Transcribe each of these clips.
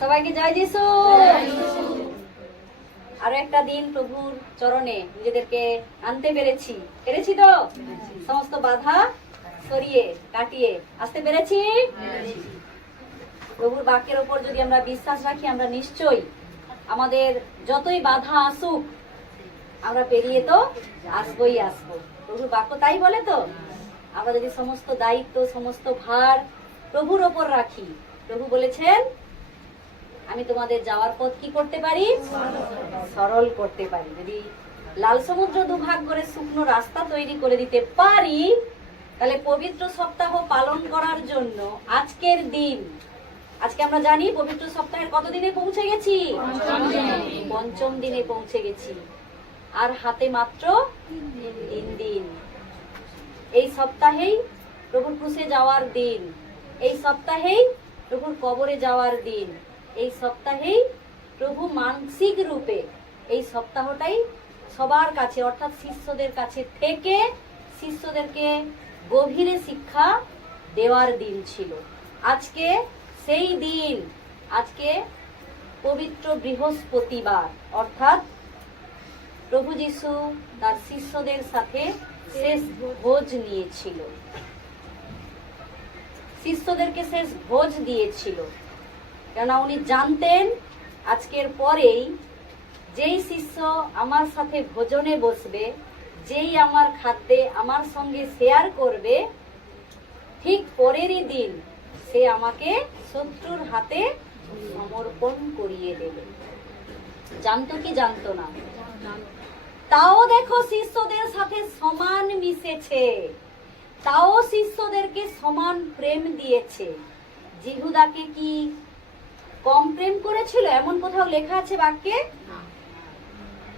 সবাইকে জয় যিশু। আরো একটা দিন প্রভুর চরণে নিজেদেরকে আনতে পেরেছি তো সমস্ত বাধা সরিয়ে কাটিয়ে আসতে পেরেছি। প্রভুর বাক্যের উপর যদি আমরা বিশ্বাস রাখি, আমরা নিশ্চয়ই আমাদের যতই বাধা আসুক আমরা পেরিয়ে তো আসবই আসবো। প্রভুর বাক্য তাই বলে তো। আমরা যদি সমস্ত দায়িত্ব সমস্ত ভার প্রভুর ওপর রাখি, প্রভু বলেছেন আমি তোমাদের যাওয়ার পথ কি করতে পারি? সরল করতে পারি। যদি লাল সমুদ্র দুভাগ করে শুকনো রাস্তা তৈরি করে দিতে পারি, তাহলে পবিত্র সপ্তাহ পালন করার জন্য আজকের দিন, আজকে আমরা জানি পবিত্র সপ্তাহের কত দিনে পৌঁছে গেছি? পঞ্চম দিনে পৌঁছে গেছি। আর হাতে মাত্র 3 দিন। এই সপ্তাহেই প্রভুর ক্রুশে যাওয়ার দিন, এই সপ্তাহেই প্রভুর কবরে যাওয়ার দিন, এই সপ্তাহেই প্রভু মানসিক রূপে এই সপ্তাহটাই সবার কাছে অর্থাৎ শিষ্যদের কাছে থেকে শিষ্যদেরকে গভীরে শিক্ষা দেওয়ার দিন ছিল। আজকে সেই দিন, আজকে পবিত্র বৃহস্পতিবার, অর্থাৎ প্রভু যিশু তার শিষ্যদের সাথে শেষ ভোজ নিয়েছিল, শিষ্যদেরকে শেষ ভোজ দিয়েছিল। কেননা উনি জানতেন আজকের পরেই যেই শিষ্য আমার সাথে ভোজনে বসবে, যেই আমার খাদ্যে আমার সঙ্গে শেয়ার করবে, ঠিক পরেরই দিন সে আমাকে শত্রুর হাতে সমর্পণ করিয়ে দেবে। জানতো কি জানতো না? তাও দেখো শিষ্যদের সাথে সমান মিশেছে, তাও শিষ্যদেরকে সমান প্রেম দিয়েছে। জিহুদাকে কি কম প্রেম করেছিল এমন কোথাও লেখা আছে বাক্যে?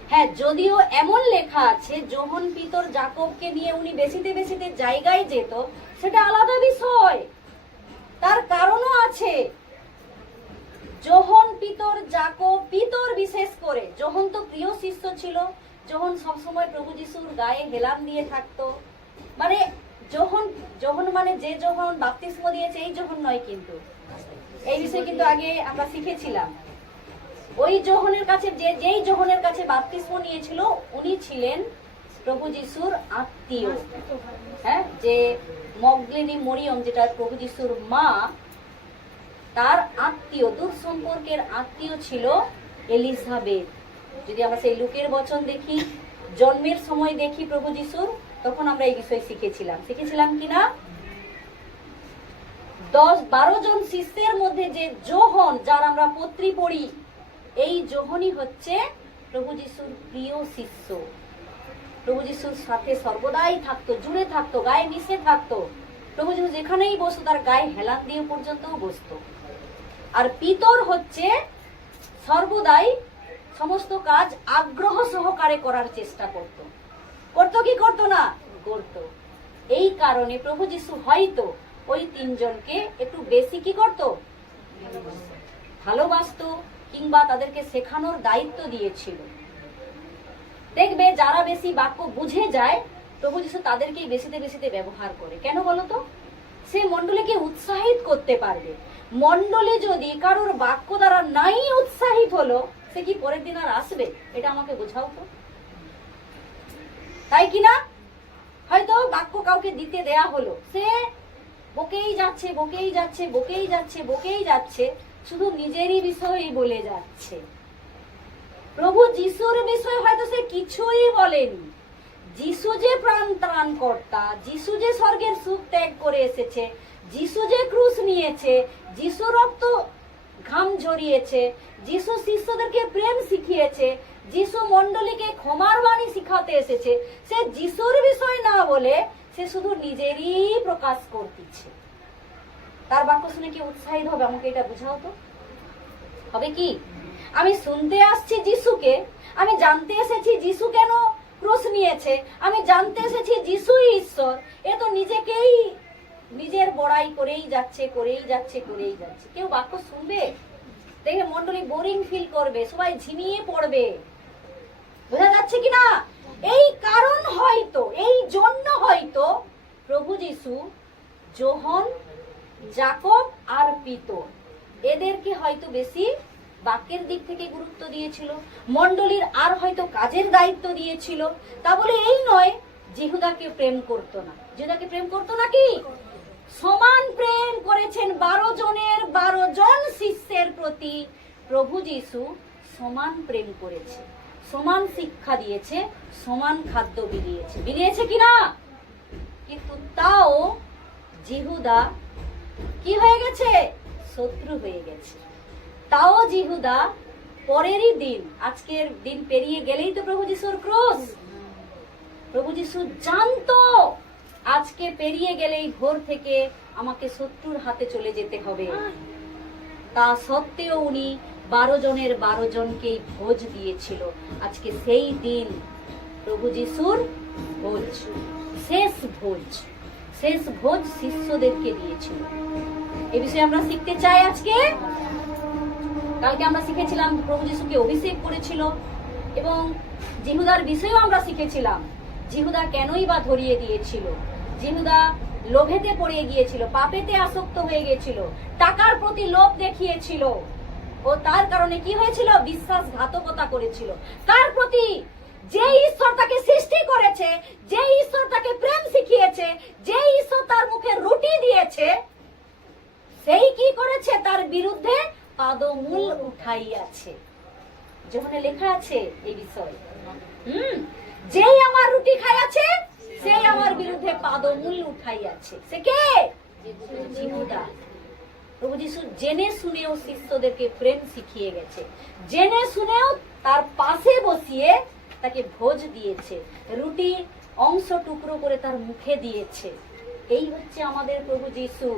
হ্যাঁ, যদিও এমন লেখা আছে যোহন পিতর যাকবকে নিয়ে উনি বেশিতে বেশিতে জায়গায় যেত, সেটা আলাদা বিষয়, তার কারণও আছে। যোহন পিতর যাকব, পিতর বিশেষ করে, যোহন তো প্রিয় শিষ্য ছিল, যোহন সবসময় প্রভু যিশুর গায়ে হেলান দিয়ে থাকতো। মানে যোহন মানে যে যোহন বাপ্তিস্ম দিয়েছে এই যোহন নয়, কিন্তু এই বিষয়ে কিন্তু আগে আমরা শিখেছিলাম। ওই যোহনের কাছে যেই যোহনের কাছে বাপ্তিস্ম নিয়েছিল উনি ছিলেন প্রভু যিশুর আত্মীয়। হ্যাঁ, যে মগদলিনী মরিয়ম, যেটা প্রভু যিশুর মা, তার আত্মীয়, দূর সম্পর্কের আত্মীয় ছিল এলিজাবেথ। যদি আমরা সেই লুকের বচন দেখি, জন্মের সময় দেখি প্রভু যিশুর, তখন আমরা এই বিষয়ে শিখেছিলাম কিনা? 10-12 জন শিষ্যের মধ্যে যে যোহন, যার আমরা পত্রী পড়ি, এই যোহনই হচ্ছে প্রভু যিশুর প্রিয় শিষ্য। প্রভু যিশুর সাথে সর্বদাই থাকতো, জুড়ে থাকতো, গায়ে মিশে থাকতো। প্রভু যিশু যেখানেই বসতো তার গায়ে হেলান দিয়ে পর্যন্ত বসতো। আর পিতর হচ্ছে সর্বদাই সমস্ত কাজ আগ্রহ সহকারে করার চেষ্টা করতো কি করতো না? করতো। এই কারণে প্রভু যিশু হয়তো ওই 3 জনকে একটু বেশি কি করতো? ভালোবাসতো, কিংবা তাদেরকে শেখানোর দায়িত্ব দিয়েছিল। দেখবে যারা বেশি বাক্য বুঝে যায়, প্রভু যিশু তাদেরকেই বেশিতে ব্যবহার করে। কেন বলতো? সে মণ্ডলীকে উৎসাহিত করতে পারবে। মণ্ডলী যদি কারোর বাক্য দ্বারা নাই উৎসাহিত হলো, সে কি পরের দিন আর আসবে? এটা আমাকে বোঝাও তো, তাই কিনা? হয়তো বাক্য কাউকে দিতে দেয়া হলো, সে বকেই যাচ্ছে, শুধু নিজেরই বিষয়ই বলে যাচ্ছে। প্রভু যিশুর বিষয়ে হয়তো সে কিছুই বলেনি। যিশু যে প্রাণ ত্রাণকর্তা, যিশু যে স্বর্গের সুখ ত্যাগ করে এসেছে, যিশু যে ক্রুশ নিয়েছে, যিশু রক্ত ঘাম ঝরিয়েছে, যিশু শিষ্যদেরকে প্রেম শিখিয়েছে, যিশু মণ্ডলীকে ক্ষমার বাণী শিখাতে এসেছে, সে যিশুর বিষয় না বলে সে শুধু নিজেরই প্রকাশ করতেছে। তার বাক্য শুনে কি উৎসাহিত হবে? আমাকে এটা বুঝাও তো। হবে কি? আমি শুনতে আসছি যিশুকে, আমি জানতে এসেছি যিশু কেন ক্রুশ নিয়েছে, আমি জানতে এসেছি যিশুই ঈশ্বর, এ তো নিজেকেই নিজের বড়াই করেই যাচ্ছে। কেউ বাক্য শুনবে? দেখে মণ্ডলী বোরিং ফিল করবে, সবাই ঝিমিয়ে পড়বে। বোঝা যাচ্ছে কিনা? এই কারণ হয়তো, এই জন্য হয়তো প্রভু যিশু যোহন, যাকব আর পিতর এদেরকে হয়তো বেশি বাক্যের দিক থেকে গুরুত্ব দিয়েছিল, মণ্ডলীর আর হয়তো কাজের দায়িত্ব দিয়েছিল। তা বলে এই নয় জিহুদাকে প্রেম করতো না। জিহুদাকে প্রেম করতো না কি? সমান প্রেম করেছেন 12 জনের 12 জন শিষ্যের প্রতি প্রভু যিশু সমান প্রেম করেছে, সমান শিক্ষা দিয়েছে, সমান খাদ্য বিলিয়েছে কিনা? কিন্তু তাও জিহুদা কি হয়ে গেছে? শত্রু হয়ে গেছে। তাও জিহুদা পরেরই দিন, আজকের দিন পেরিয়ে গেলেই তো প্রভু যিশুর ক্রুশ। প্রভু যিশু জানতো আজকে পেরিয়ে গেলেই ভোর থেকে আমাকে শত্রুর হাতে চলে যেতে হবে। তা সত্ত্বেও উনি 12 জনের 12 জনকেই ভোজ দিয়েছিল। আজকে সেই দিন প্রভু যিশুর ভোজ, শেষ ভোজ শিষ্যদেরকে দিয়েছিল। এই বিষয়ে আমরা শিখতে চাই আজকে। কালকে আমরা শিখেছিলাম প্রভু যিশুকে অভিষেক করেছিল, এবং জিহুদার বিষয়েও আমরা শিখেছিলাম জিহুদা কেনই বা ধরিয়ে দিয়েছিল। জিহুদা লোভেতে পড়ে গিয়েছিল, পাপেতে আসক্ত হয়ে গিয়েছিল, টাকার প্রতি লোভ দেখিয়েছিল, ও তার কারণে কি হয়েছিল? বিশ্বাসঘাতকতা করেছিল। কার প্রতি? যে ঈশ্বর তাকে সৃষ্টি করেছে, যে ঈশ্বর তাকে প্রেম শিখিয়েছে, যে ঈশ্বর তার মুখে রুটি দিয়েছে, সেই কি করেছে? তার বিরুদ্ধে পাদমূল উঠাইয়াছে। যেখানে লেখা আছে এই বিষয়, যেই আমার রুটি খাইয়াছে সেই আমার বিরুদ্ধে পাদমূল উঠাইয়াছে। সে কে? জিহুদা। প্রভু যিশু জেনে শুনেও শিষ্যদেরকে প্রেম শিখিয়ে গেছে, জেনে শুনেও তার পাশে বসিয়ে তাকে ভোজ দিয়েছে, রুটি অংশ টুকরো করে তার মুখে দিয়েছে। এই হচ্ছে আমাদের প্রভু যিশু,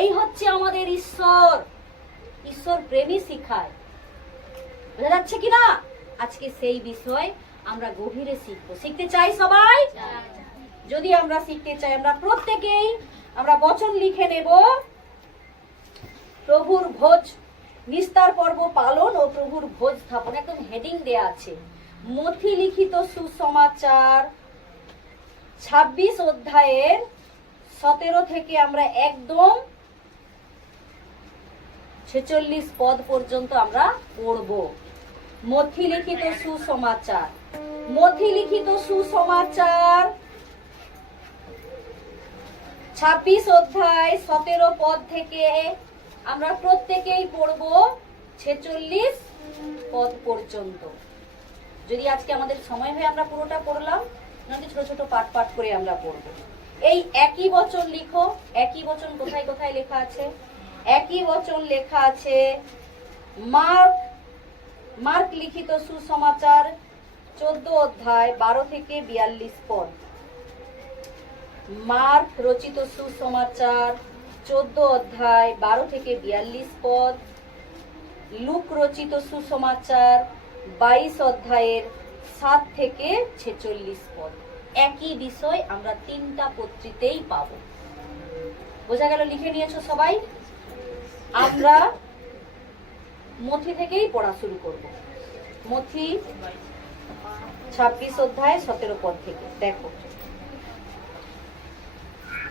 এই হচ্ছে আমাদের ঈশ্বর। ঈশ্বর প্রেমই শিখায়। বোঝা যাচ্ছে কিনা? আজকে সেই বিষয় আমরা গভীরে শিখবো। শিখতে চাই সবাই? যদি আমরা শিখতে চাই, আমরা প্রত্যেকেই আমরা বচন লিখে নেব। প্রভুর ভোজ নিস্তার পর্ব পালন ও প্রভুর ভোজ স্থাপন, একদম হেডিং দেয়া আছে। মথি লিখিত সুসমাচার 26 অধ্যায়ের 17 থেকে আমরা একদম 46 পদ পর্যন্ত আমরা পড়ব। মথি লিখিত সুসমাচার, মথি লিখিত সুসমাচার 26 অধ্যায় 17 পদ থেকে আমরা প্রত্যেকেই পড়ব 46 পদ পর্যন্ত। যদি আজকে আমাদের সময় হয় আমরা পুরোটা পড়লাম, নয়তো ছোট ছোট পাঠ পাঠ করে আমরা পড়ব। এই একই বচন লিখো। একই বচন কোথায় কোথায় লেখা আছে? একই বচন লেখা আছে মার্ক লিখিত সুসমাচার 14 অধ্যায় 12 থেকে 42 পদ। মার্ক রচিত সুসমাচার 14 অধ্যায় 12 থেকে 42 পদ। লুক রচিত সুসমাচার 22 অধ্যায়ের 7 থেকে 46 পদ। একই বিষয় আমরা 3টা পত্রিতেই পাবো। বোঝা গেল? লিখে নিয়েছো সবাই? আমরা মথি থেকেই পড়া শুরু করব। মথি 26 অধ্যায় 17 পদ থেকে। দেখো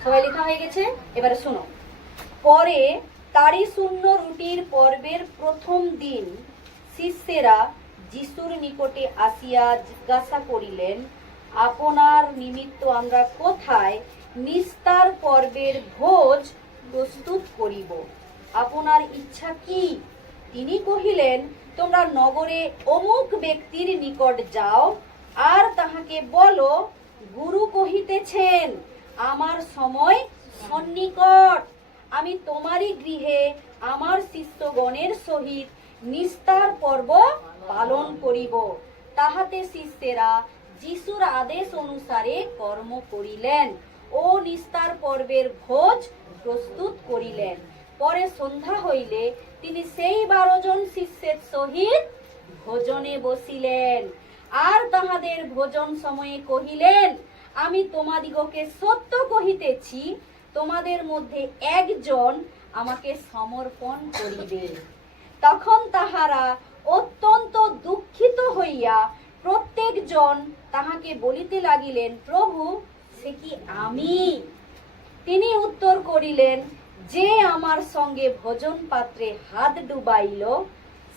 সবাই লেখা হয়ে গেছে? এবারে শোনো। পরে তারি শূন্য রুটির পর্বের প্রথম দিন শিষ্যেরা যিশুর নিকটে আসিয়া জিজ্ঞাসা করিলেন, আপনার নিমিত্ত আমরা কোথায় নিস্তার পর্বের ভোজ প্রস্তুত করিব? আপনার ইচ্ছা কি? তিনি কহিলেন, তোমরা নগরে অমুক ব্যক্তির নিকট যাও, আর তাহাকে বলো, গুরু কহিতেছেন, আমার সময় সন্নিকট, আমি তোমারই গৃহে আমার শিষ্যগণের সহিত নিস্তার পর্ব পালন করিব। তাহাতে শিষ্যেরা যিশুর আদেশ অনুসারে কর্ম করিলেন ও নিস্তার পর্বের ভোজ প্রস্তুত করিলেন। পরে সন্ধ্যা হইলে তিনি সেই 12 জন শিষ্যের সহিত ভোজনে বসিলেন, আর তাহাদের ভোজন সময়ে কহিলেন, আমি তোমাদিগকে সত্য কহিতেছি, তোমাদের মধ্যে একজন আমাকে সমর্পণ করিবে। তখন তাহারা অত্যন্ত দুঃখিত হইয়া প্রত্যেকজন তাহাকে বলিতে লাগিলেন, প্রভু, সে কি আমি? তিনি উত্তর করিলেন, যে আমার সঙ্গে ভোজন পাত্রে হাত ডুবাইল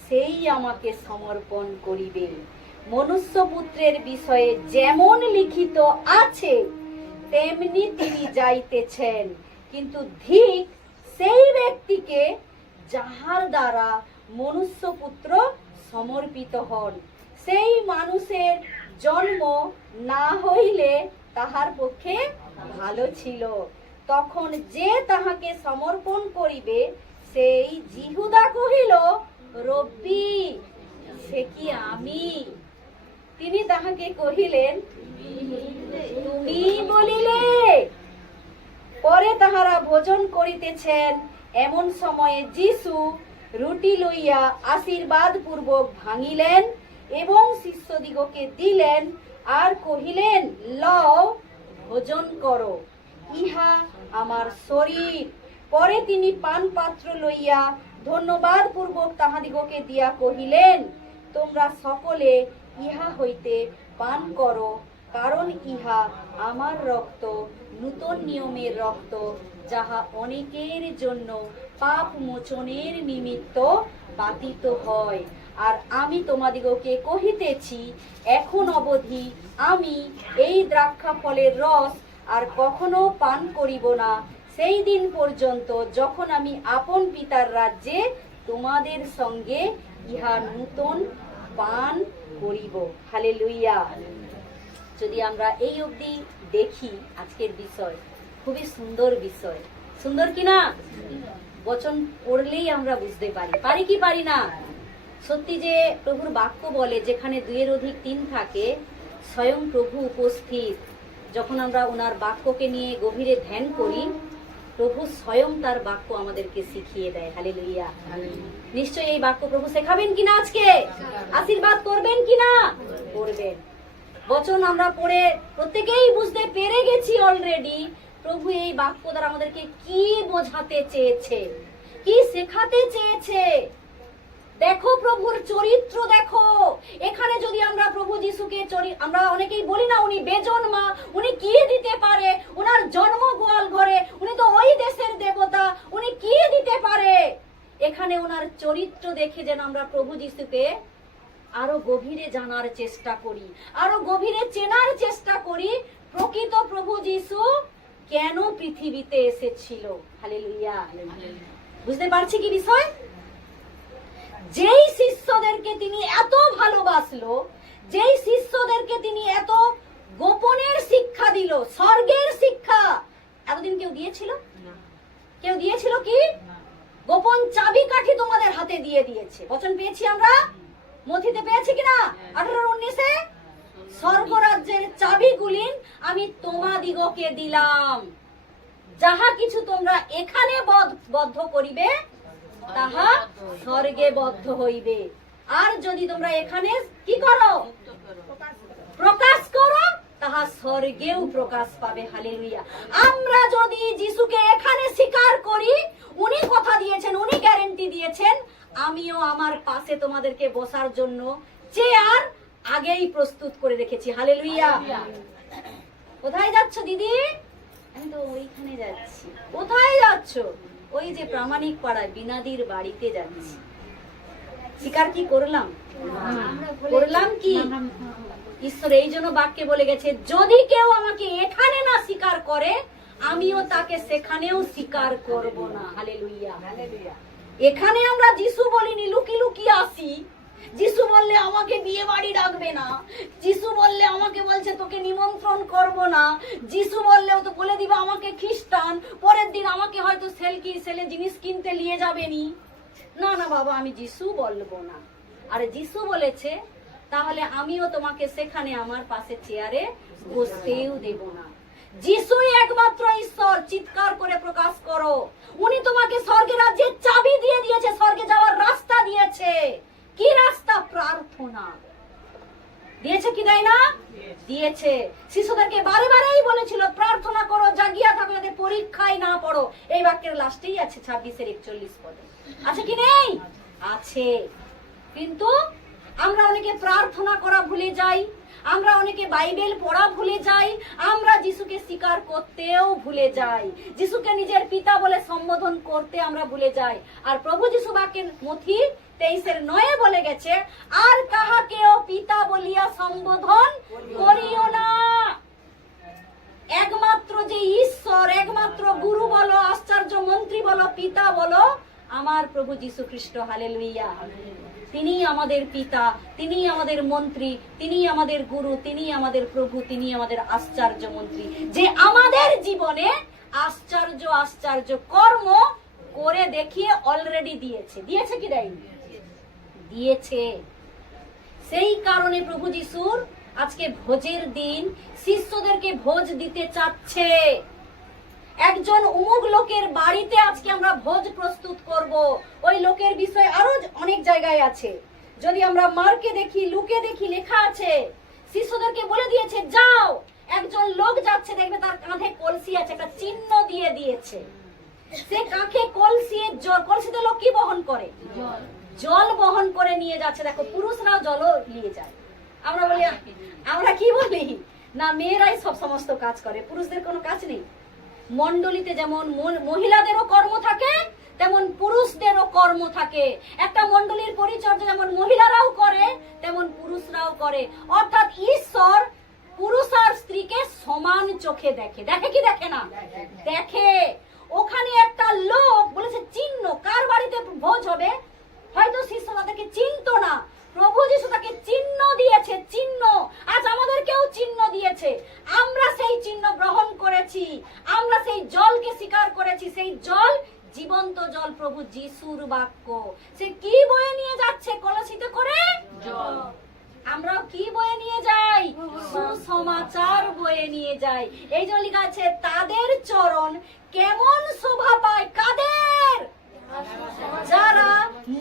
সেই আমাকে সমর্পণ করিবে। মনুষ্যপুত্রের বিষয়ে যেমন লিখিত আছে তেমনি তিনি যাইতেছেন, কিন্তু ধিক সেই ব্যক্তিকে যাহার দ্বারা মনুষ্যপুত্র সমর্পিত হন। সেই মানুষের জন্ম না হইলে তাহার পক্ষে ভালো ছিল। তখন যে তাহাকে সমর্পণ করিবে সেই জিহুদা কহিল, রব্বি, সে কি আমি? তিনি তাহাকে কহিলেন, তুমি বলিলে। পরে তাহারা ভোজন করিতেছেন, এমন সময়ে যিশু রুটি লইয়া আশীর্বাদ পূর্বক ভাঙিলেন এবং শিষ্যদিগকে দিলেন আর কহিলেন, লও, ভোজন করো, ইহা আমার শরীর। পরে তিনি পান পাত্র লইয়া ধন্যবাদ পূর্বক তাহাদিগকে দিয়া কহিলেন, তোমরা সকলে ইহা হইতে পান করো, কারণ ইহা আমার রক্ত, নূতন নিয়মের রক্ত, যাহা অনেকের জন্য পাপ মোচনের নিমিত্ত পাতিত হয়। আর আমি তোমাদিগকে কহিতেছি, এখন অবধি আমি এই দ্রাক্ষা ফলের রস আর কখনো পান করিব না, সেই দিন পর্যন্ত যখন আমি আপন পিতার রাজ্যে তোমাদের সঙ্গে ইহা নূতন পান করিব। হালেলুয়া। যদি আমরা এই অবধি দেখি, আজকের বিষয় খুবই সুন্দর বিষয়। সুন্দর কি না? বচন পড়লেই আমরা বুঝতে পারি, পারি কি পারি না? সত্যি যে প্রভুর বাক্য বলে, যেখানে দুইয়ের অধিক তিন থাকে স্বয়ং প্রভু উপস্থিত। যখন আমরা ওনার বাক্যকে নিয়ে গভীরে ধ্যান করি, প্রভু স্বয়ং তার বাক্য আমাদেরকে শিখিয়ে দেয়। হালেলুয়া। নিশ্চয়ই এই বাক্য প্রভু শেখাবেন কিনা, আজকে আশীর্বাদ করবেন কিনা? করবেন। বচন আমরা পড়ে প্রত্যেকেই বুঝতে পেরে গেছি অলরেডি, প্রভু এই বাক্য দ্বারা আমাদেরকে কি বোঝাতে চেয়েছে, কি শেখাতে চেয়েছে। দেখো প্রভুর চরিত্র দেখো। এখানে যদি আমরা প্রভু যিশুকে আমরা অনেকেই বলি না, উনি বেজন্মা, উনি কি দিতে পারে, উনার জন্ম গোয়াল ঘরে, উনি তো ওই দেশের দেবতা, উনি কি দিতে পারে। এখানে ওনার চরিত্র দেখে যেন আমরা প্রভু যিশুকে আরো গভীরে জানার চেষ্টা করি, আরো গভীরে চেনার চেষ্টা করি, প্রকৃত প্রভু যিশু কেন পৃথিবীতে এসেছিল। হালেলুয়া। বুঝতে পারছি কি বিষয়? যেই শিষ্যদেরকে তিনি এত ভালোবাসলো, যেই শিষ্যদেরকে তিনি এত গোপনের শিক্ষা দিল, স্বর্গের শিক্ষা, এতদিন কেউ দিয়েছিল? কেউ দিয়েছিল কি? গোপন চাবিকাঠি তোমাদের হাতে দিয়ে দিয়েছে। বচন পেয়েছি আমরা, মথিতে পেয়েছি কিনা? 18-19 স্বর্গরাজ্যের চাবিগুলি আমি তোমাদিগকে দিলাম, যাহা কিছু তোমরা এখানে বদ্ধ করিবে তাহা স্বর্গে বদ্ধ হইবে, আর যদি তোমরা এখানে কি করো, প্রকাশ করো, তাহা স্বর্গেও প্রকাশ পাবে। হালেলুয়া। আমরা যদি যিশুকে এখানে স্বীকার করি, উনি কথা দিয়েছেন, উনি গ্যারান্টি দিয়েছেন, আমিও আমার পাশে তোমাদেরকে বসার জন্য চেয়ার আগেই প্রস্তুত করে রেখেছি। হালেলুয়া। কোথায় যাচ্ছ দিদি? আমি তো ওইখানে যাচ্ছি। কোথায় যাচ্ছ? ওই যে প্রামাণিক পাড়ায় বিনাদির বাড়িতে যাচ্ছি। স্বীকার কি করলাম? করলাম কি? ঈশ্বর এই জন্য বাক্যে বলে গেছে, যদি কেউ আমাকে এখানে না স্বীকার করে, আমিও তাকে সেখানেও স্বীকার করব না। হালেলুয়া। এখানে আমরা যিশু বলিনি, লুকি লুকি আসি। যিশু বললে আমাকে বিয়ে বাড়ি রাখবে না, যিশু বললে আমাকে বলছে তোকে নিমন্ত্রণ করব না, যিশু বললেও তো বলে দিবা আমাকে খ্রিস্টান, পরের দিন আমাকে হয়তো সেলে জিনিস কিনতে নিয়ে যাবেনি। না না বাবা, আমি যিশু বলবো না। আর যিশু বলেছে, তাহলে আমিও তোমাকে সেখানে আমার পাশে চেয়ারে বসতেও দেব না। যিশুই একমাত্র ঈশ্বর, চিৎকার করে প্রকাশ করো। উনি তোমাকে স্বর্গের রাজ্যের চাবি দিয়ে দিয়েছে, স্বর্গে যাওয়ার রাস্তা দিয়েছে। কি রাস্তা? প্রার্থনা দিয়েছে কি দেয় না? দিয়েছে। শিশুদেরকে বারে বারেই বলেছিল, প্রার্থনা করো, জাগিয়া থাকো, যাতে পরীক্ষায় না পড়ো। এই বাক্যের লাস্টেই আছে 26-41 পদে। আছে কি নেই? আছে। কিন্তু আমরা অনেকে প্রার্থনা করা ভুলে যাই, আমরা অনেকে বাইবেল পড়া ভুলে যাই, আমরা যিশুকে স্বীকার করতেও ভুলে যাই, যিশুকে নিজের পিতা বলে সম্বোধন করতে আমরা ভুলে যাই। আর প্রভু যিশু বাক্যের মথি 23:9 বলে গেছে, আর কাহাকেও পিতা বলিয়া সম্বোধন করিও না। একমাত্র যে ঈশ্বর, একমাত্র গুরু বলো, আশ্চর্য মন্ত্রী বলো, পিতা বলো, আমার প্রভু যীশু খ্রিস্ট। হালেলুয়া। তিনি আমাদের পিতা, তিনি আমাদের মন্ত্রী, তিনি আমাদের গুরু, তিনি আমাদের প্রভু, তিনি আমাদের আশ্চর্য মন্ত্রী, যে আমাদের জীবনে আশ্চর্য আশ্চর্য কর্ম করে দেখিয়ে অলরেডি দিয়েছে। দিয়েছে কি দেয়নি? দিয়েছে। সেই কারণে প্রভু যিশুর আজকে ভোজের দিন শিষ্যদেরকে ভোজ দিতে চাচ্ছে। একজন অমুক লোকের বাড়িতে আজকে আমরা ভোজ প্রস্তুত করব। ওই লোকের বিষয়ে আরো অনেক জায়গায় আছে, যদি আমরা মার্কে দেখি, লুকে দেখি, লেখা আছে। শিষ্যদেরকে বলে দিয়েছে, যাও, একজন লোক যাচ্ছে, দেখবে তার কাঁধে কলসি আছে, একটা চিহ্ন দিয়ে দিয়েছে। সে কাঁখে কলসি, কলসিতে লোক কি বহন করে? জল বহন করে নিয়ে যাচ্ছে। দেখো, পুরুষরাও জলও নিয়ে যায়। আমরা বলি, আমরা কি বলি না, মেয়েরাই সব সমস্ত কাজ করে, পুরুষদের কোনো কাজ নেই। মণ্ডলীতে যেমন মহিলাদেরও কর্ম থাকে, তেমন পুরুষদেরও কর্ম থাকে। একটা মণ্ডলীর পরিচর্যা যেমন মহিলারাও করে, তেমন পুরুষরাও করে। অর্থাৎ ঈশ্বর পুরুষ আর স্ত্রীকে সমান চোখে দেখে। দেখে কি দেখে না? দেখে। ওখানে একটা লোক বলেছে চিহ্ন, কার বাড়িতে ভোজ হবে? হয়তো শিষ্য তাদেরকে চিনতো না, প্রভু যিশু তাকে চিহ্ন দিয়েছে। চিহ্ন আজ আমাদেরকেও চিহ্ন দিয়েছে। আমরা সেই চিহ্ন গ্রহণ করেছি, আমরা সেই জলকে স্বীকার করেছি। সেই জল জীবন্ত জল, প্রভু যিশুর বাক্য। সে কি বয়ে নিয়ে যাচ্ছে? কলসিতে করে জল। আমরাও কি বয়ে নিয়ে যাই? সুসমাচার বয়ে নিয়ে যাই। এই জন্য লেখা আছে, তাদের চরণ কেমন শোভা পায়। কাদের? যারা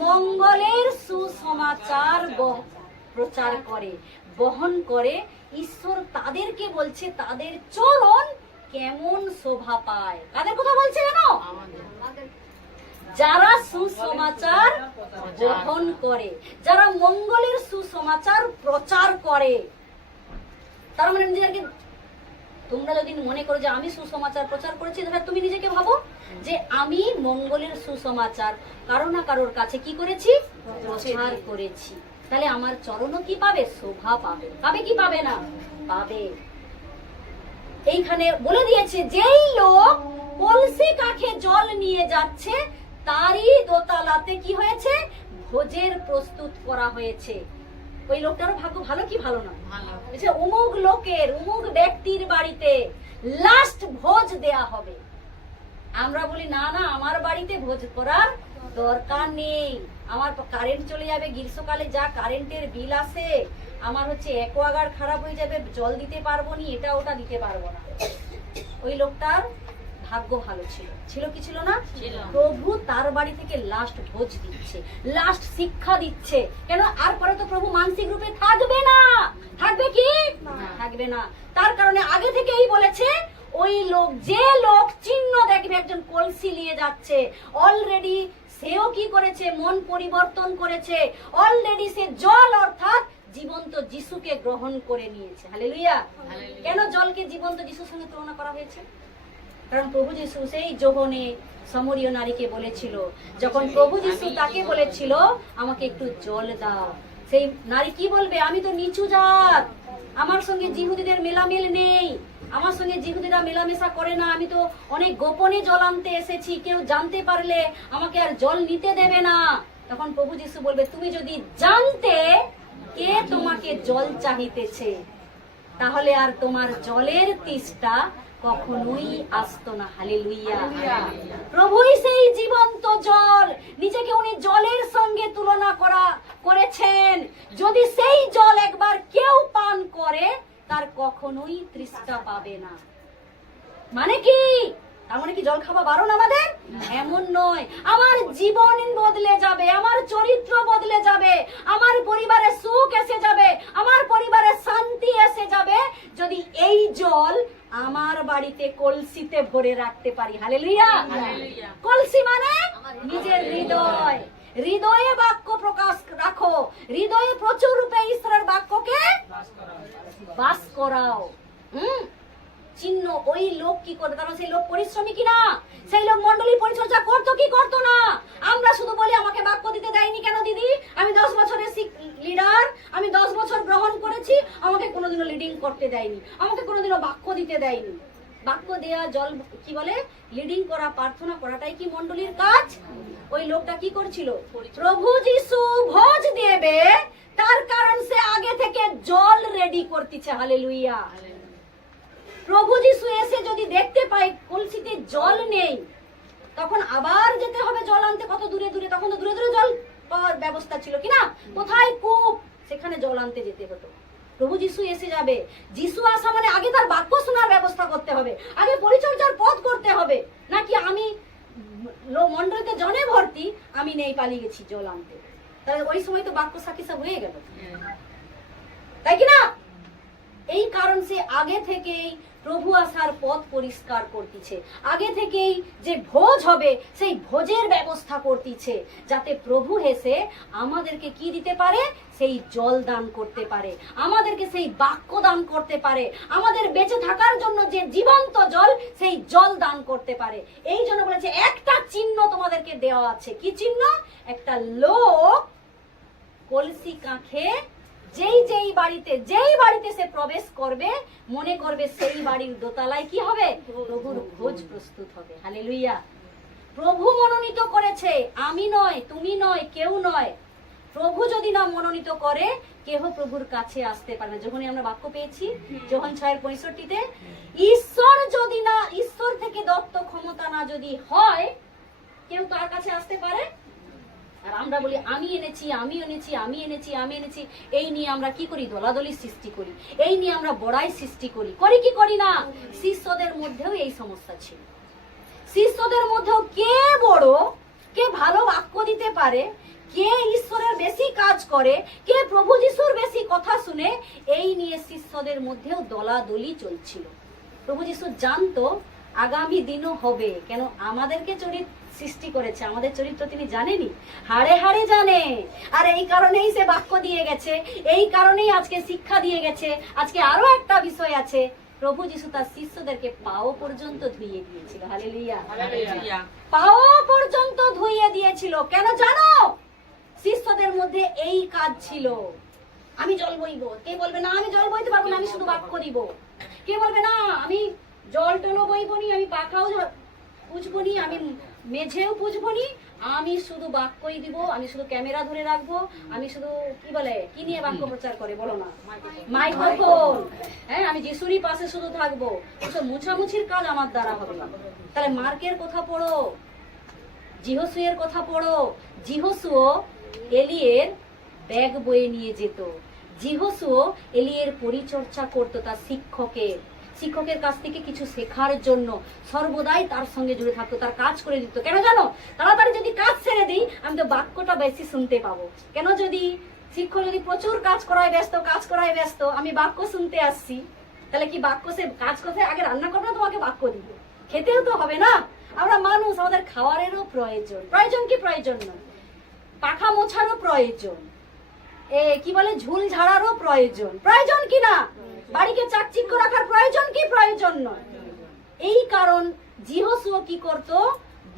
মঙ্গলের সুসমাচার প্রচার করে, বহন করে। ঈশ্বর তাদেরকে বলছে, তাদের চরণ কেমন শোভা পায়। কাদের কথা বলছে জানো? যারা সুসমাচার বহন করে, যারা মঙ্গলের সুসমাচার প্রচার করে। তার মানে নিজেকে, তোমরা যদি মনে করো যে আমি সুসমাচার প্রচার করেছি, তাহলে তুমি নিজেকে ভাবো যে আমি মঙ্গলের সুসমাচার কারো না কারোর কাছে কি করেছি? প্রচার করেছি। তাহলে আমার চরণও কি পাবে? শোভা পাবে। পাবে কি পাবে না? পাবে। এইখানে বলে দিয়েছে, যেই লোক কলসি কাঁখে জল নিয়ে যাচ্ছে, তারই দোতলাতে কি হয়েছে? ভোজের প্রস্তুত করা হয়েছে। ওই লোকটারও ভাগ্য ভালো কি ভালো না? অমুক লোকের, অমুক ব্যক্তির বাড়িতে লাস্ট ভোজ দেয়া হবে। আমরা বলি, না না, আমার বাড়িতে ভোজ করার দরকার নেই, আমার কারেন্ট চলে যাবে, গ্রীষ্মকালে যা কারেন্টের বিল আসে, আমার হচ্ছে অ্যাকোয়াগার্ড খারাপ হয়ে যাবে, জল দিতে পারবো না, এটা ওটা দিতে পারবো না। ওই লোকটার ভাগ্য ভালো ছিল। ছিল কি ছিল না? প্রভু তার বাড়ি থেকে লাস্ট ভোজ দিচ্ছে, লাস্ট শিক্ষা দিচ্ছে। কেন? আর পরে তো প্রভু মানসিক রূপে থাকবে না। থাকবে কি? থাকবে না। তার কারণে আগে থেকেই বলেছে, ওই লোক, যে লোক চিহ্ন দেখবে একজন কলসি নিয়ে যাচ্ছে, অলরেডি সেও কি করেছে? মন পরিবর্তন করেছে। অলরেডি সে জল অর্থাৎ জীবন্ত যিশুকে গ্রহণ করে নিয়েছে। হালেলুয়া। কেন জলকে জীবন্ত যিশুর সঙ্গে তুলনা করা হয়েছে? কারণ প্রভু যিশু সেই যোহনে সমরীয় নারীকে বলেছিল, যখন প্রভু যিশু তাকে বলেছিল আমাকে একটু জল দাও, সেই নারী কি বলবে? আমি তো নিচু জাত, আমার সঙ্গে জিহুদীদের মেলামেল নেই, আমার সঙ্গে জিহুদীরা মেলামেশা করে না, আমি তো অনেক গোপনে জল আনতে এসেছি, কেউ জানতে পারলে আমাকে আর জল নিতে দেবে না। তখন প্রভু যিশু বলবে, তুমি যদি জানতে কে তোমাকে জল চাহিতেছে, তাহলে আর তোমার জলের তেষ্টা কখনোই আসতো না। হালেলুয়া। প্রভুই সেই জীবন্ত জল। নিজেকে উনি জলের সঙ্গে তুলনা করেছেন। যদি সেই জল একবার কেউ পান করে, তার কখনোই তৃষ্ণা পাবে না। মানে কি? তার মানে কি জল খাওয়া বারণ আমাদের? এমন নয়। আমার জীবন বদলে যাবে, আমার চরিত্র বদলে যাবে, আমার পরিবারে সুখ এসে যাবে, আমার পরিবারে শান্তি এসে যাবে, যদি এই জল আমার বাড়িতে কলসিতে ভরে রাখতে পারি। হালেলুয়া। কলসি মানে নিজের হৃদয়। হৃদয়ে বাক্য প্রকাশ রাখো, হৃদয়ে প্রচুর রূপে ঈশ্বরের বাক্যকে করাও। চিহ্ন ওই লোক কি করবে, কারণ সেই লোক পরিশ্রমী কিনা, সেই লোক মন্ডলীর পরিচর্যা করতো কি করতো না। আমরা শুধু বলি আমাকে বাক্য দিতে দেয়নি কেন দিদি, আমি 10 বছরের লিডার, আমি 10 বছর গ্রহণ করেছি, আমাকে কোনোদিনও লিডিং করতে দেয়নি, আমাকে কোনোদিনও বাক্য দিতে দেয়নি। বাক্য দেয়া, জল কি বলে, লিডিং করা, প্রার্থনা করাটাই কি মন্ডলীর কাজ? ওই লোকটা কি করছিল, প্রভু যিশু ভোজ দেবে তার কারণ সে আগে থেকে জল রেডি করতেছে। হালেলুয়া। প্রভু যিশু এসে যদি দেখতে পায় কলসিতে জল নেই, তখন আবার যেতে হবে জল আনতে, কত দূরে দূরে, তখন তো দূরে দূরে জল পাওয়ার ব্যবস্থা ছিল কিনা, কোথায় কূপ, সেখানে জল আনতে যেতে হতো। প্রভু যিশু এসে যাবে, যিশু আসা মানে আগে তার বাক্য শোনার ব্যবস্থা করতে হবে, আগে পরিচর্যার পথ করতে হবে, নাকি আমি মন্ডলীতে জনে ভর্তি, আমি নেই, পালিয়ে গেছি জল আনতে, তাহলে ওই সময় তো বাক্য সাক্ষী সব হয়ে গেল, তাই কিনা? এই কারণ সে আগে থেকেই প্রভু আসার পথ পরিষ্কার করতেছে, আগে থেকেই যে ভোজ হবে সেই ভোজের ব্যবস্থা করতেছে, যাতে প্রভু এসে আমাদেরকে কি দিতে পারে, সেই জল দান করতে পারে, আমাদেরকে সেই বাক্য দান করতে পারে, আমাদের বেঁচে থাকার জন্য যে জীবন্ত জল, সেই জল দান করতে পারে। এই জন্য বলেছে একটা চিহ্ন তোমাদেরকে দেওয়া আছে। কি চিহ্ন? একটা লোক কলসি কাঁখে যেই বাড়িতে সে প্রবেশ করবে, মনে করবে সেই বাড়ির দোতলায় কি হবে, প্রভুর ভোজ প্রস্তুত হবে। হালেলুয়া। প্রভু মনোনীত করেছে, আমি নয়, তুমি নয়, কেউ নয়। প্রভু যদি না মনোনীত করে, কেহ প্রভুর কাছে আসতে পারে না। যখনই আমরা বাক্য পেয়েছি যোহান 6:65-তে, ঈশ্বর থেকে দত্ত ক্ষমতা না যদি হয়, কেউ তার কাছে আসতে পারে? আর আমরা বলি আমি এনেছি, এই নিয়ে আমরা কি করি, দলাদলি সৃষ্টি করি, এই নিয়ে আমরা বড়াই সৃষ্টি করি কি করি না? শিষ্যদের মধ্যেও এই সমস্যা ছিল। শিষ্যদের মধ্যেও কে বড়, কে ভালো বাক্য দিতে পারে, কে ঈশ্বরের বেশি কাজ করে, কে প্রভু যিশুর বেশি কথা শুনে, এই নিয়ে শিষ্যদের মধ্যেও দলাদলি চলছিল। প্রভু যিশু জানতো আগামী দিনও হবে, কেন আমাদেরকে সৃষ্টি করেছে, আমাদের চরিত্র তিনি জানেনি, হাড়ে হাড়ে জানে। আর এই কারণেই সে বাক্য দিয়ে গেছে, এই কারণেই আজকে শিক্ষা দিয়ে গেছে। আজকে আরো একটা বিষয় আছে, প্রভু যিশু তার শিষ্যদেরকে পাও পর্যন্ত ধুইয়ে দিয়েছিল। হালেলুয়া। পাও পর্যন্ত ধুইয়ে দিয়েছিল। কেন জানো? শিষ্যদের মধ্যে এই কাজ ছিল। আমি জল বইবো, কে বলবে না আমি জল বইতে পারবো না, আমি শুধু বাক্য দিব। কে বলবে না আমি জল টলও বইবো নি, আমি পাখাও পুছবো নি, আমি মেঝেও পুছবো নি, আমি শুধু বাক্যই দিব, আমি শুধু ক্যামেরা ধরে রাখবো, আমি শুধু কি নিয়ে বাক্য প্রচার করে বলো না, মাইক্রোফোন। হ্যাঁ, আমি যিশুরই পাশে শুধু থাকবো, ওসব মুছামুছির কাজ আমার দ্বারা হবে না। তাহলে মার্কের কথা পড়ো, জিহোশুয়ের কথা পড়ো। জিহোশুও এলিয়ের ব্যাগ বয়ে নিয়ে যেত, জিহোশুও এলিয়ের পরিচর্যা করতো তার শিক্ষকের কাছ থেকে কিছু শেখার জন্য, সর্বদাই তার সঙ্গে জুড়ে থাকতো, তার কাজ করে দিত। কেন জানো? তাড়াতাড়ি যদি কাজ ছেড়ে দিই, আমি তো বাক্যটা বেশি শুনতে পাবো। কেন? যদি শিক্ষক যদি প্রচুর কাজ করায় ব্যস্ত, আমি বাক্য শুনতে আসছি, তাহলে কি বাক্য সে কাজ করতে আগে রান্না করবে না, তোমাকে বাক্য দিব, খেতেও তো হবে না। আমরা মানুষ, আমাদের খাওয়ারেরও প্রয়োজন কি প্রয়োজন নয়, পাখা মোছারও প্রয়োজন, কি বলে ঝুল ঝাড়ারও প্রয়োজন কি না, বাড়িকে চাকচিক্য রাখার প্রয়োজন কি প্রয়োজন নয়। এই কারণ জিহোশুয়া কি করত,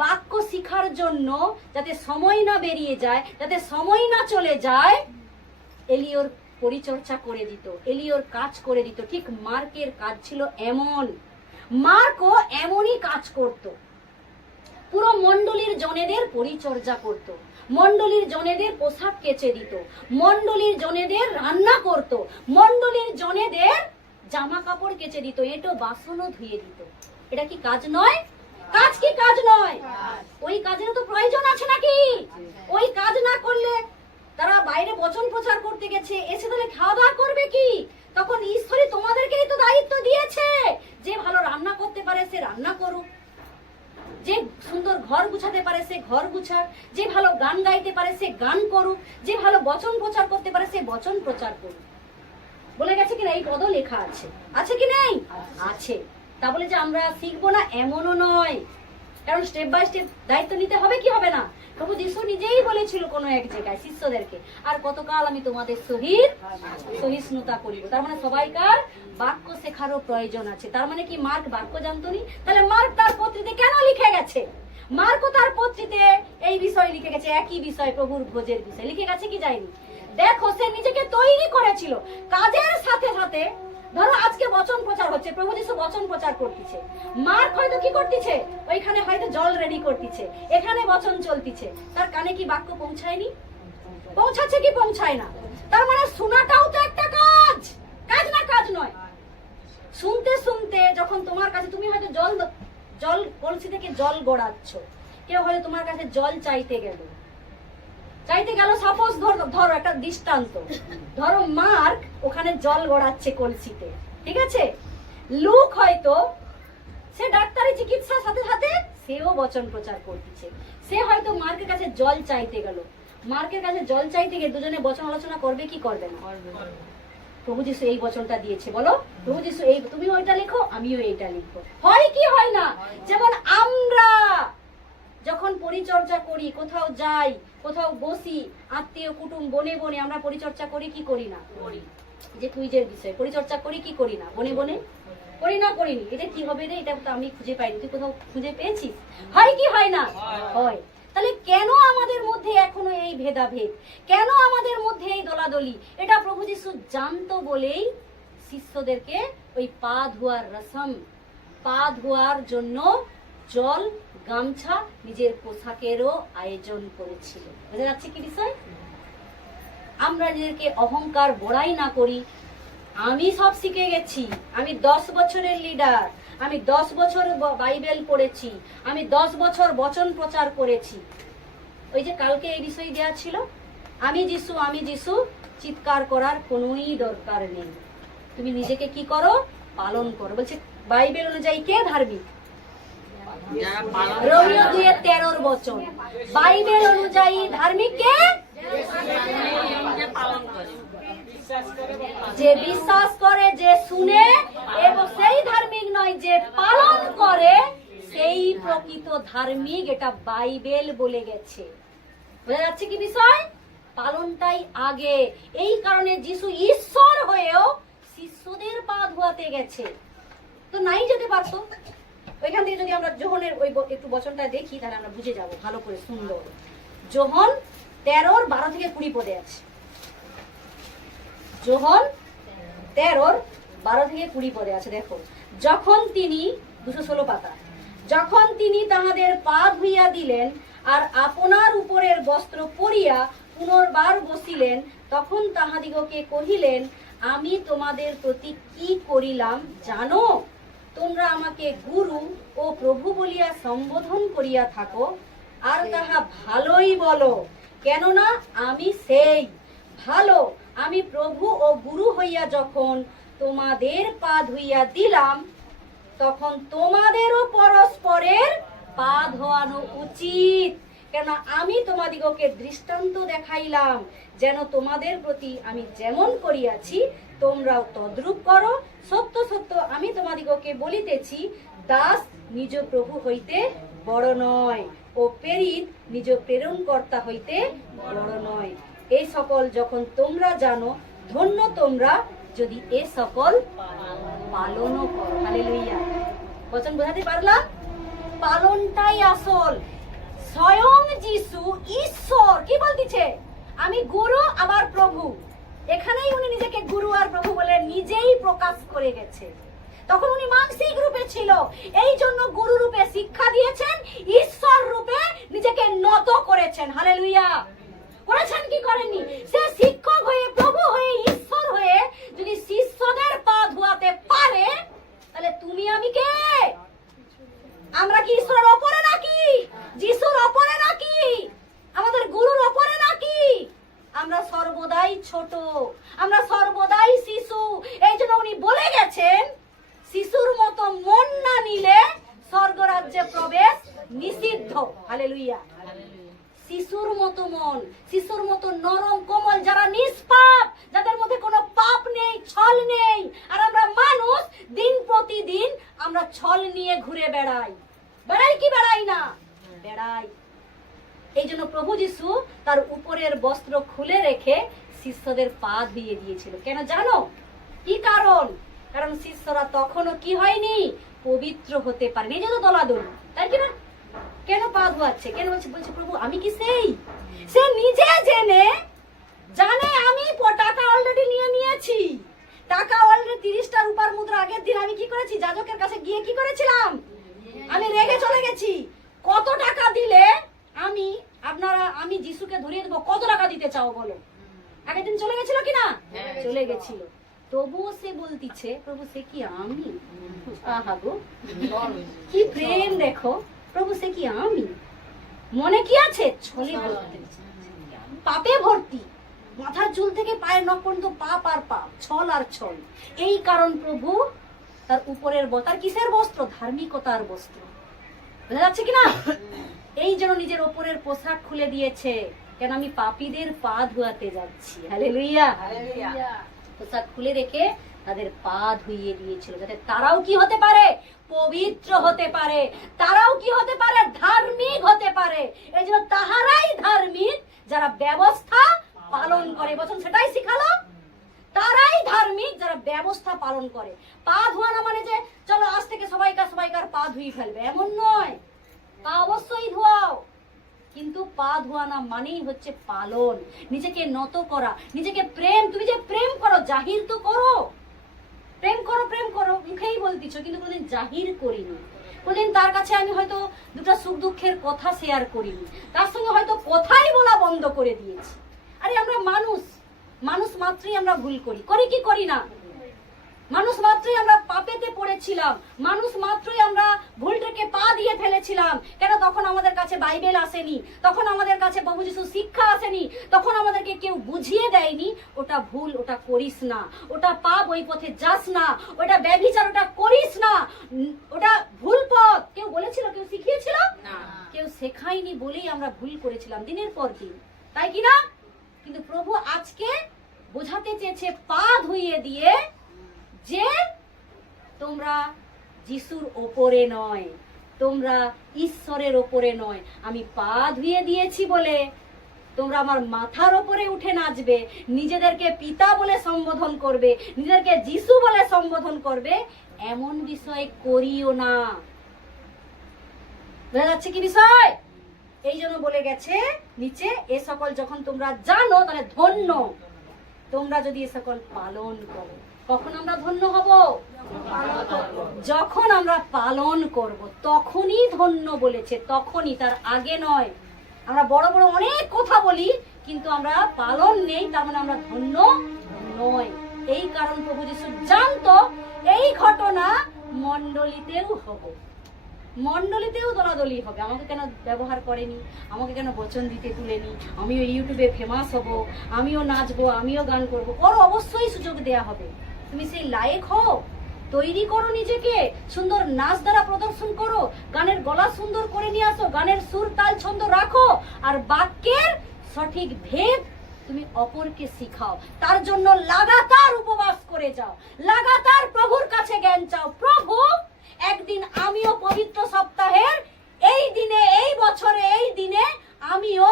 বাক্য শিখার জন্য যাতে সময় না বেরিয়ে যায়, যাতে সময় না চলে যায়, এলিওর পরিচর্যা করে দিত, এলিওর কাজ করে দিত। ঠিক মার্কের কাজ ছিল এমন, মার্কও এমনই কাজ করত। পুরো মণ্ডলীর জনেদের পরিচর্যা করত, মণ্ডলীর জনেদের পোশাক কেচে দিত, মণ্ডলীর জনেদের রান্না করত, মণ্ডলীর জনেদের জামা কাপড় কেচে দিত, এটো বাসনও ধুয়ে দিত। এটা কি কাজ নয়? কাজ কি কাজ নয়? ওই কাজের তো প্রয়োজন আছে নাকি? ওই কাজ না করলে তারা বাইরে বচন প্রচার করতে গেছে, এসে তাহলে খাওয়া দাওয়া করবে কি? তখন ঈশ্বরই তোমাদেরকেই তো দায়িত্ব দিয়েছে, যে ভালো রান্না করতে পারে সে রান্না করুক, যে সুন্দর ঘর গুছাতে পারে সে ঘর গুছাক, যে ভালো গান গাইতে পারে সে গান করুক, যে ভালো বচন প্রচার করতে পারে সে বচন প্রচার করুক। বলে গেছে কিনা? এই পদও লেখা আছে, আছে কি নেই? আছে। তা বলে যে আমরা শিখবো না এমনও নয়, কারণ স্টেপ বাই স্টেপ দায়িত্ব নিতে হবে কি হবে না? প্রভু যিশু নিজেই বলেছিল কোন এক জায়গায় শিষ্যদেরকে, আর কতকাল আমি তোমাদের সহিত সহিষ্ণুতা করিব। তার মানে সবাইকার বাক্য শেখারও প্রয়োজন আছে। তার মানে কি মার্ক বাক্য জানতো নি? তাহলে মার্ক তার পত্রিতে কেন লিখে গেছে? মার্কও তার পত্রিতে এই বিষয় লিখে গেছে, একই বিষয়, প্রভুর ভোজের বিষয় লিখে গেছে কি যায়নি? দেখো, সে নিজেকে তৈরি করেছিল কাজের সাথে সাথে। ধরো আজকে বচন প্রচার হচ্ছে, প্রভু যিশু বচন প্রচার করতেছে, মার্ক হয়তো কি করতেছে, ওইখানে হয়তো জল রেডি করতেছে, এখানে বচন চলতিছে, তার কানে কি বাক্য পৌঁছায়নি? পৌঁছাচ্ছে কি পৌঁছায় না? তার মানে শোনাটাও তো একটা কাজ, কাজ না কাজ নয়। শুনতে শুনতে যখন তোমার কাছে, তুমি হয়তো জল কলসি থেকে জল গড়াচ্ছ, কেউ হয়তো তোমার কাছে জল চাইতে গেল, সাপোজ ধরো একটা দৃষ্টান্ত, ধরো মার্ক ওখানে জল গড়াচ্ছে কলসিতে, ঠিক আছে? লুক হয়তো সে ডাক্তারি চিকিৎসার সাথে সাথে সেও বচন প্রচার করতেছে, সে হয়তো মার্কের কাছে জল চাইতে গেল, মার্কের কাছে জল চাইতে গিয়ে দুজনে বচন আলোচনা করবে কি করবে না? প্রভু যিশু এই বচনটা দিয়েছে, বলো প্রভু যিশু এই, তুমি ওইটা লিখো, আমিও এইটা লিখবো। হয় কি হয় না? যেমন আমরা যখন পরিচর্যা করি, কোথাও যাই, কোথাও বসি, আত্মীয় কুটুম বনে বনে আমরা পরিচর্যা করি কি করি না? করি। যে কুইজের বিষয় পরিচর্যা করি কি করি না? বনে বনে করি না? করিনি? এটা কি হবে রে, এটা তো আমি খুঁজে পাইনি, তুই কোথাও খুঁজে পেয়েছিস? হয় কি হয় না? হয়। তাহলে কেন আমাদের মধ্যে এখনো এই ভেদাভেদ, কেন আমাদের মধ্যে এই দলাদলি? এটা প্রভু যিশু জানতো বলেই শিষ্যদেরকে ওই পা ধোয়ার রসম, পা ধোয়ার জন্য জল, গামছা, নিজের পোশাকেরও আয়োজন করেছিল। বুঝা যাচ্ছে কি বিষয়? আমরা নিজেকে অহংকার বড়াই না করি, আমি সব শিখে গেছি, আমি 10 বছরের লিডার, আমি 10 বছর বাইবেল পড়েছি, আমি 10 বছর বচন প্রচার করেছি। ওই যে কালকে এই বিষয় দেওয়া ছিল, আমি যিশু চিৎকার করার কোনোই দরকার নেই, তুমি নিজেকে কি করো? পালন করো। বলছে বাইবেল অনুযায়ী কে ধার্মিক? রোমিও 2:13 বচন, বাইবেল অনুযায়ী ধার্মিক কে? যে বিশ্বাস করে, যে শুনে, এবং সেই ধার্মিক নয়, যে পালন করে সেই প্রকৃত ধার্মিক। এটা বাইবেল বলে গেছে। বোঝা যাচ্ছে কি বিষয়? পালনটাই আগে। এই কারণে যিশু ঈশ্বর হয়েও শিষ্যদের পা ধোয়াতে গেছে, তো নাই যেতে পারতো। ওইখান থেকে যদি আমরা যোহনের ওই একটু বচনটা দেখি, তাহলে আমরা বুঝে যাব ভালো করে, সুন্দর। যোহন 13:12-20 পদে আছে। যোহন 13:12-20 পদে আছে, দেখো। যখন তিনি, 216 পাতা, যখন তিনি তাহাদের পা ধুইয়া দিলেন আর আপনার উপরের বস্ত্র পরিয়া পুনর্বার বসিলেন, তখন তাহাদিগকে কহিলেন, আমি তোমাদের প্রতি কি করিলাম জানো? তোমরা আমাকে গুরু ও প্রভু বলিয়া সম্বোধন করিয়া থাকো, আর তাহা ভালোই বলো, কেননা আমি সেই ভালো। আমি প্রভু ও গুরু হইয়া যখন তোমাদের পা ধুইয়া দিলাম, তখন তোমাদেরও পরস্পরের পা ধোয়ানো উচিত, কেন আমি তোমাদিগকে দৃষ্টান্ত দেখাইলাম, যেন তোমাদের প্রতি আমি যেমন করিয়াছি তোমরাও তদ্রূপ করো। সত্য সত্য আমি তোমাদিগকে বলিতেছি, দাস নিজ প্রভু হইতে বড় নয়, ও প্রেরিত নিজ প্রেরণকর্তা হইতে বড় নয়। এই সকল যখন তোমরা জানো, ধন্য তোমরা যদি এ সকল পালনও করো। হালেলুয়া। বচন বোঝাতে পারলাম? পালনটাই আসল। স্বয়ং যিশু ঈশ্বর কি বলতেছে? আমি গুরু আবার প্রভু। এখানেই উনি নিজেকে গুরু আর প্রভু বলে নিজেই প্রকাশ করে গেছে। তখন উনি মানসিক রূপে ছিল, এই জন্য গুরু রূপে শিক্ষা দিয়েছেন, ঈশ্বর রূপে নিজেকে নত করেছেন। হালেলুয়া। করেছেন কি করেননি? সে শিক্ষক হয়ে, প্রভু হয়ে, ঈশ্বর হয়ে যদি শিষ্যদের পা ধোয়াতে পারে, তাহলে তুমি আমি কে? আমরা কি ঈশ্বরের ওপরে নাকি? যিশুর ওপরে নাকি? আমাদের গুরুর ওপরে নাকি? আমরা সর্বদাই ছোট, আমরা সর্বদাই শিশু। এই জন্য উনি বলে গেছেন, শিশুর মতো মন না নিলে স্বর্গরাজ্যে প্রবেশ নিষিদ্ধ। হালেলুয়া। শিশুর মতো মন, শিশুর মতো নরম কোমল, যারা নিষ্পাপ, যাদের মধ্যে কোনো পাপ নেই, ছল নেই। আর আমরা মানুষ দিন প্রতিদিন আমরা ছল নিয়ে ঘুরে বেড়াই। বেড়াই কি বেড়াই না? বেড়াই। এই জন্য উপরের বস্ত্র খুলে রেখে শিষ্যদের পা ধুইয়ে দিয়েছিল। কেন জানো কি কারণ? কারণ শিষ্যরা তখনও কি হয়নি, পবিত্র হতে পারেনি। এই যে দলাদল, তাই কি না? কেন পা ধোয়াচ্ছে? কেন বলছে প্রভু আমি কি সেই? সে নিজে জানে আমি টাকা অলরেডি নিয়েছি। টাকা অলরেডি 30টা রূপার মুদ্রা আগের দিন আমি কি করেছি, যাজকের কাছে গিয়ে কি করেছিলাম, আমি রেগে চলে গেছি। কত টাকা দিলে আমি যিশুকে ধরিয়ে দেবো? কত টাকা দিতে চাও বলো? আগের দিন চলে গেছিল কিনা? চলে গেছিল। তবুও সে বলতিছে প্রভু সে কি আমি? আহা গো কি প্রেম দেখো, প্রভু সে কি আমি? মনে কি আছে? ছলে ভর্তি, পাপে ভর্তি, মাথার চুল থেকে পায়ের নখ পর্যন্ত পাপ আর পাপ, ছল আর ছল। এই কারণ প্রভু তার উপরের তার কিসের বস্ত্র? ধার্মিকতার বস্ত্র। বোঝা যাচ্ছে কিনা? এই জন্য নিজের ওপরের পোশাক খুলে দিয়েছে। কেন? আমি পাপীদের পা ধুয়াতে যাচ্ছি। হালেলুয়া। পোশাক খুলে রেখে তাদের পা ধুইয়ে দিয়েছিল, যাতে তারাও কি হতে পারে, পবিত্র হতে পারে, তারাও কি হতে পারে, ধার্মিক হতে পারে। এই জন্য তাহারাই ধার্মিক যারা ব্যবস্থা পালন করে। বছর সেটাই শিখালো, তারাই ধার্মিক যারা ব্যবস্থা পালন করে। পা ধোয়ানো মানে যে চলো আজ থেকে সবাইকার পা ধুই ফেলবে, এমন নয়। পা অবশ্যই ধোয়াও, কিন্তু পা ধোয়ানো মানেই হচ্ছে পালন, নিজেকে নত করা, নিজেকে প্রেম। তুমি যে প্রেম করো জাহির তো করো, প্রেম করো মুখেই বলতিছ, কিন্তু কোনদিন জাহির করিনি। কোনদিন তার কাছে আমি হয়তো দুটো সুখ দুঃখের কথা শেয়ার করিনি, তার সঙ্গে হয়তো কথাই বলা বন্ধ করে দিয়েছি। আরে আমরা মানুষ মাত্রই আমরা ভুল করি কি করি না? মানুষ মাত্রই আমরা পাপেতে পড়েছিলাম, মানুষ মাত্রই আমরা ভুলটাকে পা দিয়ে ফেলেছিলাম। কেন? তখন আমাদের কাছে বাইবেল আসেনি, তখন আমাদের কাছে প্রভু যিশু শিক্ষা আসেনি, তখন আমাদেরকে কেউ বুঝিয়ে দেয়নি ওটা ভুল, ওটা করিস না, ওটা পাপ, ওই পথে যাস না, ওটা ব্যভিচার, ওটা করিস না, ওটা ভুল পথ। কেউ বলেছিল? কেউ শিখিয়েছিল? কেউ শেখায়নি বলেই আমরা ভুল করেছিলাম দিনের পর দিন, তাই কি না? কিন্তু প্রভু আজকে বোঝাতে চেয়েছে পা ধুইয়ে দিয়ে যে তোমরা যিশুর ওপরে নয়, তোমরা ঈশ্বরের ওপরে নয়। আমি পা ধুইয়ে দিয়েছি বলে তোমরা আমার মাথার ওপরে উঠে নাচবে, নিজেদেরকে পিতা বলে সম্বোধন করবে, নিজেদেরকে যিশু বলে সম্বোধন করবে, এমন বিষয় করিও না। বোঝা যাচ্ছে কি বিষয়? এই জন্য বলে গেছে নিচে, এ সকল যখন তোমরা জানো তাহলে ধন্য, তোমরা যদি এ সকল পালন করো। কখন আমরা ধন্য হব? যখন আমরা পালন করব, তখনই ধন্য বলেছে, তখনই, তার আগে নয়। আমরা বড় বড় অনেক কথা বলি, কিন্তু আমরা পালন নেই, তার মানে আমরা ধন্য নয়। এই কারণ প্রভু যিশু জানতো এই ঘটনা মণ্ডলীতেও হবে, মণ্ডলীতেও দলাদলি হবে। আমাকে কেন ব্যবহার করেনি, আমাকে কেন বচন দিতে তুলেনি, আমিও ইউটিউবে ফেমাস হব, আমিও নাচবো, আমিও গান করবো। ওর অবশ্যই সুযোগ দেয়া হবে। তুমি সেই লায়েক হও, তৈরি করো নিজেকে, সুন্দর নাচ দ্বারা প্রদর্শন করো, গানের গলা সুন্দর করে নিয়ে আসো, গানের সুর তাল ছন্দ রাখো, আর বাক্যের সঠিক ভেদ তুমি অপরকে শিখাও। তার জন্য লাগাতার উপবাস করে যাও, লাগাতার প্রভুর কাছে জ্ঞান চাও। প্রভু একদিন আমিও পবিত্র সপ্তাহের এই দিনে, এই বছরে এই দিনে আমিও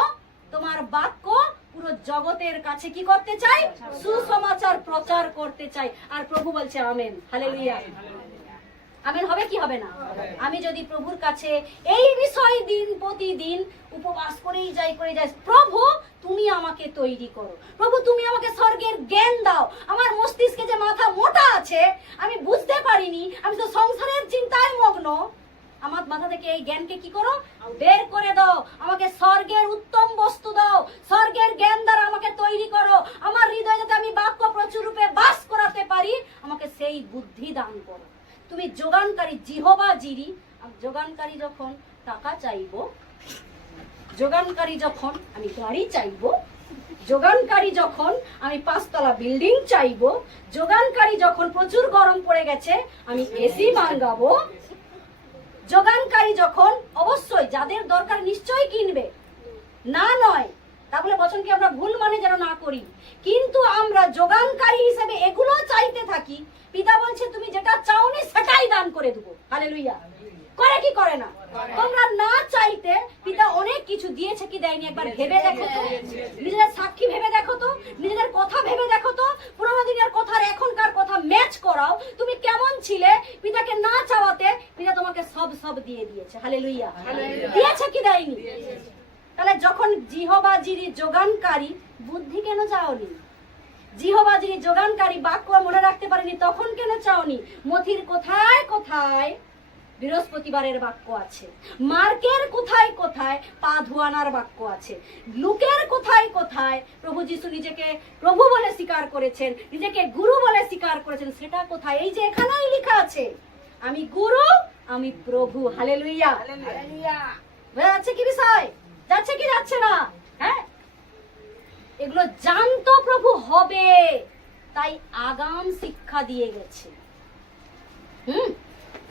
তোমার বাক্য পুরো জগতের কাছে কি করতে চাই, সুসমাচার প্রচার করতে চাই। আর প্রভু বলছে আমেন, হালেলুয়া। আমেন হবে কি হবে না? আমি যদি প্রভুর কাছে এই বিষয় দিন প্রতিদিন উপবাস করেই যাই, প্রভু তুমি আমাকে তৈরি করো, প্রভু তুমি আমাকে স্বর্গের জ্ঞান দাও। আমার মস্তিষ্কে যে মাথা মোটা আছে, আমি বুঝতে পারিনি, আমি তো সংসারের চিন্তায় মগ্ন। আমার মাথা থেকে এই জ্ঞানকে কি করো, বের করে দাও। আমাকে স্বর্গের উত্তম বস্তু দাও, স্বর্গের জ্ঞান দ্বারা আমাকে তৈরি করো। আমার হৃদয়ে যাতে আমি বাক্য প্রচুর রূপে বাস করাতে পারি, আমাকে সেই বুদ্ধি দান করো। তুমি যোগানকারী, জিহোবা জিরি। যোগানকারী যখন টাকা চাইবো, যোগানকারী যখন আমি গাড়ি চাইবো, যোগানকারী যখন আমি 5 তলা বিল্ডিং চাইবো, যোগানকারী যখন প্রচুর গরম পড়ে গেছে আমি এসি মাঙ্গাবো, যোগানকারী যখন অবশ্যই যাদের দরকার নিশ্চয়ই কিনবে, না নয় তা বলে বচনকে আমরা ভুল মানে যেন না করি, কিন্তু আমরা যোগানকারী হিসেবে এগুলো চাইতে থাকি। পিতা বলছে তুমি যেটা চাওনি সেটাই দান করে দেবো। হালেলুয়া। করে কি করে না? তোমরা না চাইতে পিতা অনেক কিছু দিয়েছে কি দেয়নি একবার ভেবে দেখো তো। নিজেদের সাক্ষী ভেবে দেখো তো, নিজেদের কথা ভেবে দেখো তো, পুরোনো দিনের কথার এখনকার কথা ম্যাচ করাও। তুমি কেমন ছিলে পিতাকে না চাওয়াতে? পিতা তোমাকে সব সব দিয়ে দিয়েছে। হালেলুয়া। দিয়েছে কি দেয়নি? তাহলে যখন জিহোবা যিনি যোগানকারী, বুদ্ধি কেন চাওনি? জিহোবা যিনি যোগানকারী বাক্য মনে রাখতে পারেনি, তখন কেন চাওনি? মথির কোথায় কোথায় বৃহস্পতিবারের বাক্য আছে, মার্কের কোথায় কোথায় পা ধোয়ানার বাক্য আছে, লুকের কোথায় কোথায় প্রভু যিশু নিজেকে প্রভু বলে স্বীকার করেছেন, নিজেকে গুরু বলে স্বীকার করেছেন, সেটা কোথায়? এই যে এখানেই লেখা আছে, আমি গুরু, আমি প্রভু। হালেলুয়া। বোঝা যাচ্ছে কি বিষয়? যাচ্ছে কি যাচ্ছে না? হ্যাঁ, এগুলো জানতো প্রভু হবে, তাই আগাম শিক্ষা দিয়ে গেছে।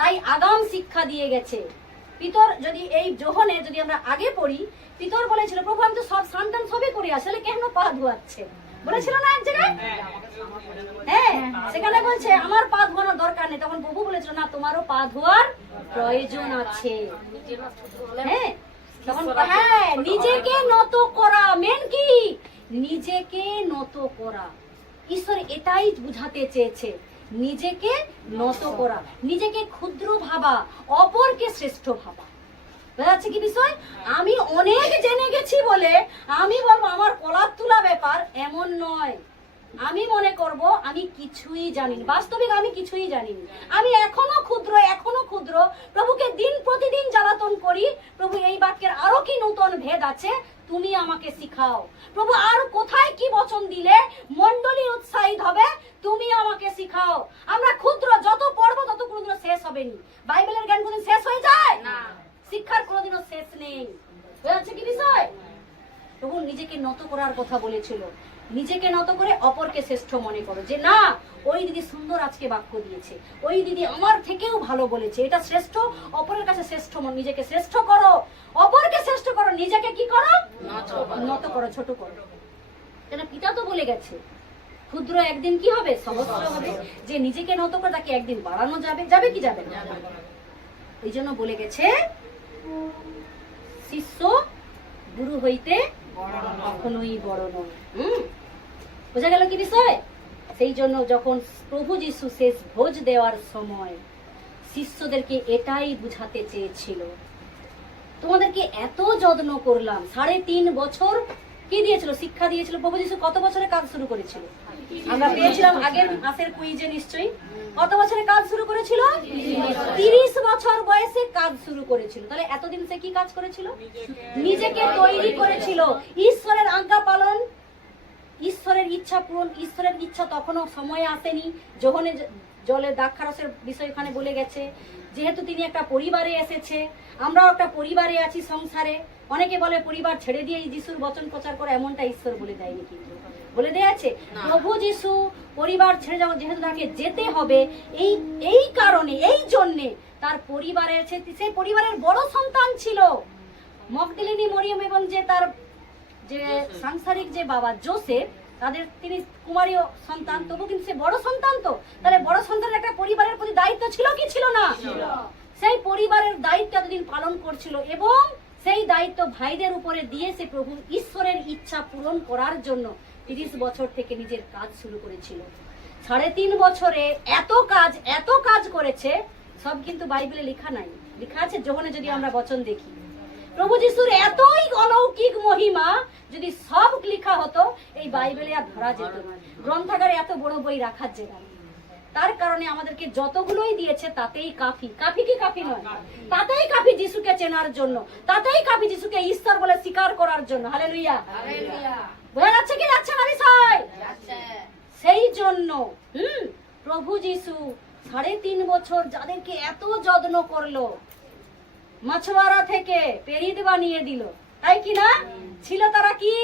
তাই আগাম শিক্ষা দিয়ে গেছে। পিতর যদি এই যোহনের যদি আমরা আগে পড়ি, পিতর বলেছিল প্রভু আমি তো সব সন্তান সবই করি, আসলে কেন পা ধোয়াচ্ছে? বলেছিল না এক জায়গায়? হ্যাঁ, সেখানে বলছে আমার পা ধোয়ানোর দরকার নেই। তখন প্রভু বলেছিল না, তোমারও পা ধোয়ার প্রয়োজন আছে। হ্যাঁ, তখন হ্যাঁ, নিজেকে নত করা। মেন কি? নিজেকে নত করা। ঈশ্বর এটাই বুঝাতে চেয়েছে, নিজেকে নত করা, নিজেকে ক্ষুদ্র ভাবা, অপরকে শ্রেষ্ঠ ভাবা। বুঝা যাচ্ছে কি বিষয়? আমি অনেক জেনে গেছি বলে আমি বলবো আমার কলার তুলা ব্যাপার, এমন নয়। আমি মনে করব আমি কিছুই জানি, বাস্তবিক আমি কিছুই জানি। আমি এখনো ক্ষুদ্র, এখনো ক্ষুদ্র। প্রভুকে দিন প্রতিদিন জ্বালাতন করি, প্রভু এই বাক্যের আরো কি নতুন ভেদ আছে তুমি আমাকে শিখাও। প্রভু আর কোথায় কি বচন দিলে মণ্ডলী উৎসাহিত হবে তুমি আমাকে শিখাও। আমরা ক্ষুদ্র, যত পড়বো তত কোনোদিনও শেষ হবে না। বাইবেলের জ্ঞান কোনদিন শেষ হয়ে যায় না, শিক্ষার কোনোদিনও শেষ নেই। বুঝাচ্ছে কি বিষয়? প্রভু নিজেকে নত করার কথা বলেছিল, নিজেকে নত করে অপরকে শ্রেষ্ঠ মনে করো। যে না, ওই দিদি সুন্দর আজকে বাক্য দিয়েছে, ওই দিদি আমার থেকেও ভালো বলেছে, এটা শ্রেষ্ঠ, অপরের কাছে শ্রেষ্ঠ মন। নিজেকে শ্রেষ্ঠ করো, অপরকে শ্রেষ্ঠ করো, নিজেকে কি করো? নত করো, ছোট করো। কেন পিতা তো বলে গেছে ক্ষুদ্র একদিন কি হবে? সহস্র হবে। যে নিজেকে নত করে তাকে একদিন বাড়ানো যাবে। যাবে কি যাবে না? এই জন্য বলে গেছে শিষ্য গুরু হইতে কখনোই বড় নয়। বোঝা গেল কি বিষয়? সেই জন্য যখন প্রভু যিশু শেষ ভোজ দেওয়ার সময় শিষ্যদেরকে এটাই বুঝাতে চেয়েছিল, তোমাদেরকে এত যত্ন করলাম, 3.5 বছর কি দিয়েছিল? শিক্ষা দিয়েছিল। প্রভু যিশু কত বছরে কাজ শুরু করেছিল? আমরা পেয়েছিলাম আগের মাসের কুইজে নিশ্চয়ই। কত বছরে কাজ শুরু করেছিল? 30 বছর বয়সে কাজ শুরু করেছিল। তাহলে এতদিন সে কি কাজ করেছিল? নিজেকে তৈরি করেছিল। ঈশ্বরের আজ্ঞা পালন, ঈশ্বরের ইচ্ছা পূরণ। ঈশ্বরের ইচ্ছা তখনও সময়ে আসেনি। যোহনে জলে দ্রাক্ষারসের বিষয় ওখানে বলে গেছে। যেহেতু তিনি একটা পরিবারে এসেছে, আমরাও একটা পরিবারে আছি, সংসারে। অনেকে বলে পরিবার ছেড়ে দিয়ে যিশুর বচন প্রচার করে, এমনটা ঈশ্বর বলে দেয়নি, কিন্তু বলে দেয়া আছে প্রভু যিশু পরিবার ছেড়ে যাওয়া, যেহেতু তাকে যেতে হবে, এই কারণে, এই জন্যে তার পরিবারে আছে। সেই পরিবারের বড় সন্তান ছিল মগদলিনী মরিয়ম, এবং যে তার যে সাংসারিক যে বাবা যোসেফ, তাদের তিনি কুমারীয় সন্তান, তবু কিন্তু সে বড় সন্তান। তো তাহলে বড় সন্তানের একটা পরিবারের প্রতি দায়িত্ব ছিল কি ছিল না? সেই পরিবারের দায়িত্ব এতদিন পালন করছিল, এবং সেই দায়িত্ব ভাইদের উপরে দিয়ে সে প্রভু ঈশ্বরের ইচ্ছা পূরণ করার জন্য 30 বছর থেকে নিজের কাজ শুরু করেছিল। 3.5 বছরে এত কাজ করেছে, সব কিন্তু বাইবেলে লেখা নাই। লেখা আছে যোহনে, যদি আমরা বচন দেখি প্রভু যিশুর এতই অলৌকিক মহিমা যদি সব লেখা হতো, এই বাইবেলে আর ধরা যেত না। গ্রন্থাগারে এত বড় বই রাখার জায়গা নেই। তার কারণে আমাদেরকে যতগুলোই দিয়েছে তাতেই কাফি। কাফি কি কাফি নয়? তাতেই কাফি যিশুকে চেনার জন্য, তাতেই কাফি যিশুকে ঈশ্বর বলে স্বীকার করার জন্য। হালেলুয়া। বোঝা যাচ্ছে কি যাচ্ছে না বিষয়? সেই জন্য প্রভু যিশু 3.5 বছর যাদেরকে এত যত্ন করলো, মাছওয়ারা থেকে পেরিত বানিয়ে দিল, তাই কি না? ছিল তারা কি?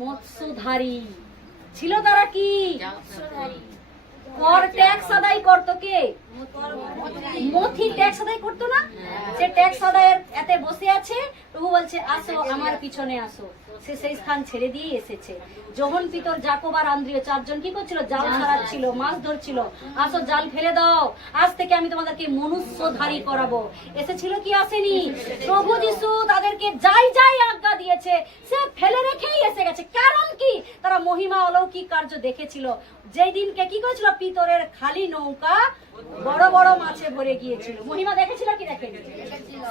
মৎস্যধারী ছিল। তারা কি? কর ট্যাক্স আদায় করতো কে? মথি ট্যাক্স আদায় করতো না? সে ট্যাক্স আদায়ের এতে বসে আছে, প্রভু বলছে আসো আমার পিছনে আসো। সে সেই স্থান ছেড়ে দিয়ে এসেছে। যোহন, পিতর, জাকব আর আন্দ্রিয় চারজন কি করছিল? জাল ছাড়াচ্ছিল, মাছ ধরছিল। আসো জাল ফেলে দাও, আজ থেকে আমি তোমাদেরকে মনুষ্যধারী করাবো। এসেছিল কি আসেনি? প্রভু যিশু তাদেরকে যাই যাই আজ্ঞা দিয়েছে সে ফেলে রেখেই এসে গেছে। কারণ কি? তারা মহিমা অলৌকিক কার্য দেখেছিল। যেই দিনকে কি করেছিল? পিতরের খালি নৌকা বড় বড় মাছে ভরে গিয়েছিল। মহিমা দেখেছিল কি দেখেনি?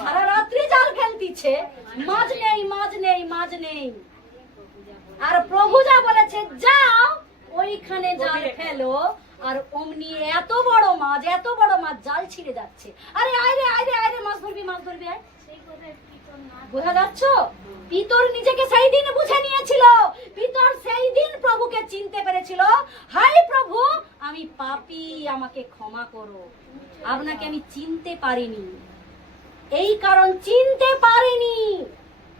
সারা রাত্রি জাল ফেলতিছে, মাছ নেই, মাছ নেই, মাছ নেই। আর প্রভু যা বলেছে যাও ওইখানে জাল ফেলো, আর অমনি এত বড় মাছ, এত বড় মাছ জাল ছিঁড়ে যাচ্ছে। আরে আয় রে আয় রে, মাছ ধরবি, মাছ ধরবি, আয়। বোঝা যাচ্ছ? পিতর নিজেকে সেই দিন বুঝে নিয়েছিল। পিতর সেই দিন প্রভুকে চিনতে পেরেছিল। হাই প্রভু, আমি পাপী, আমাকে ক্ষমা করো। আপনাকে আমি চিনতে পারিনি, এই কারণ চিনতে পারিনি,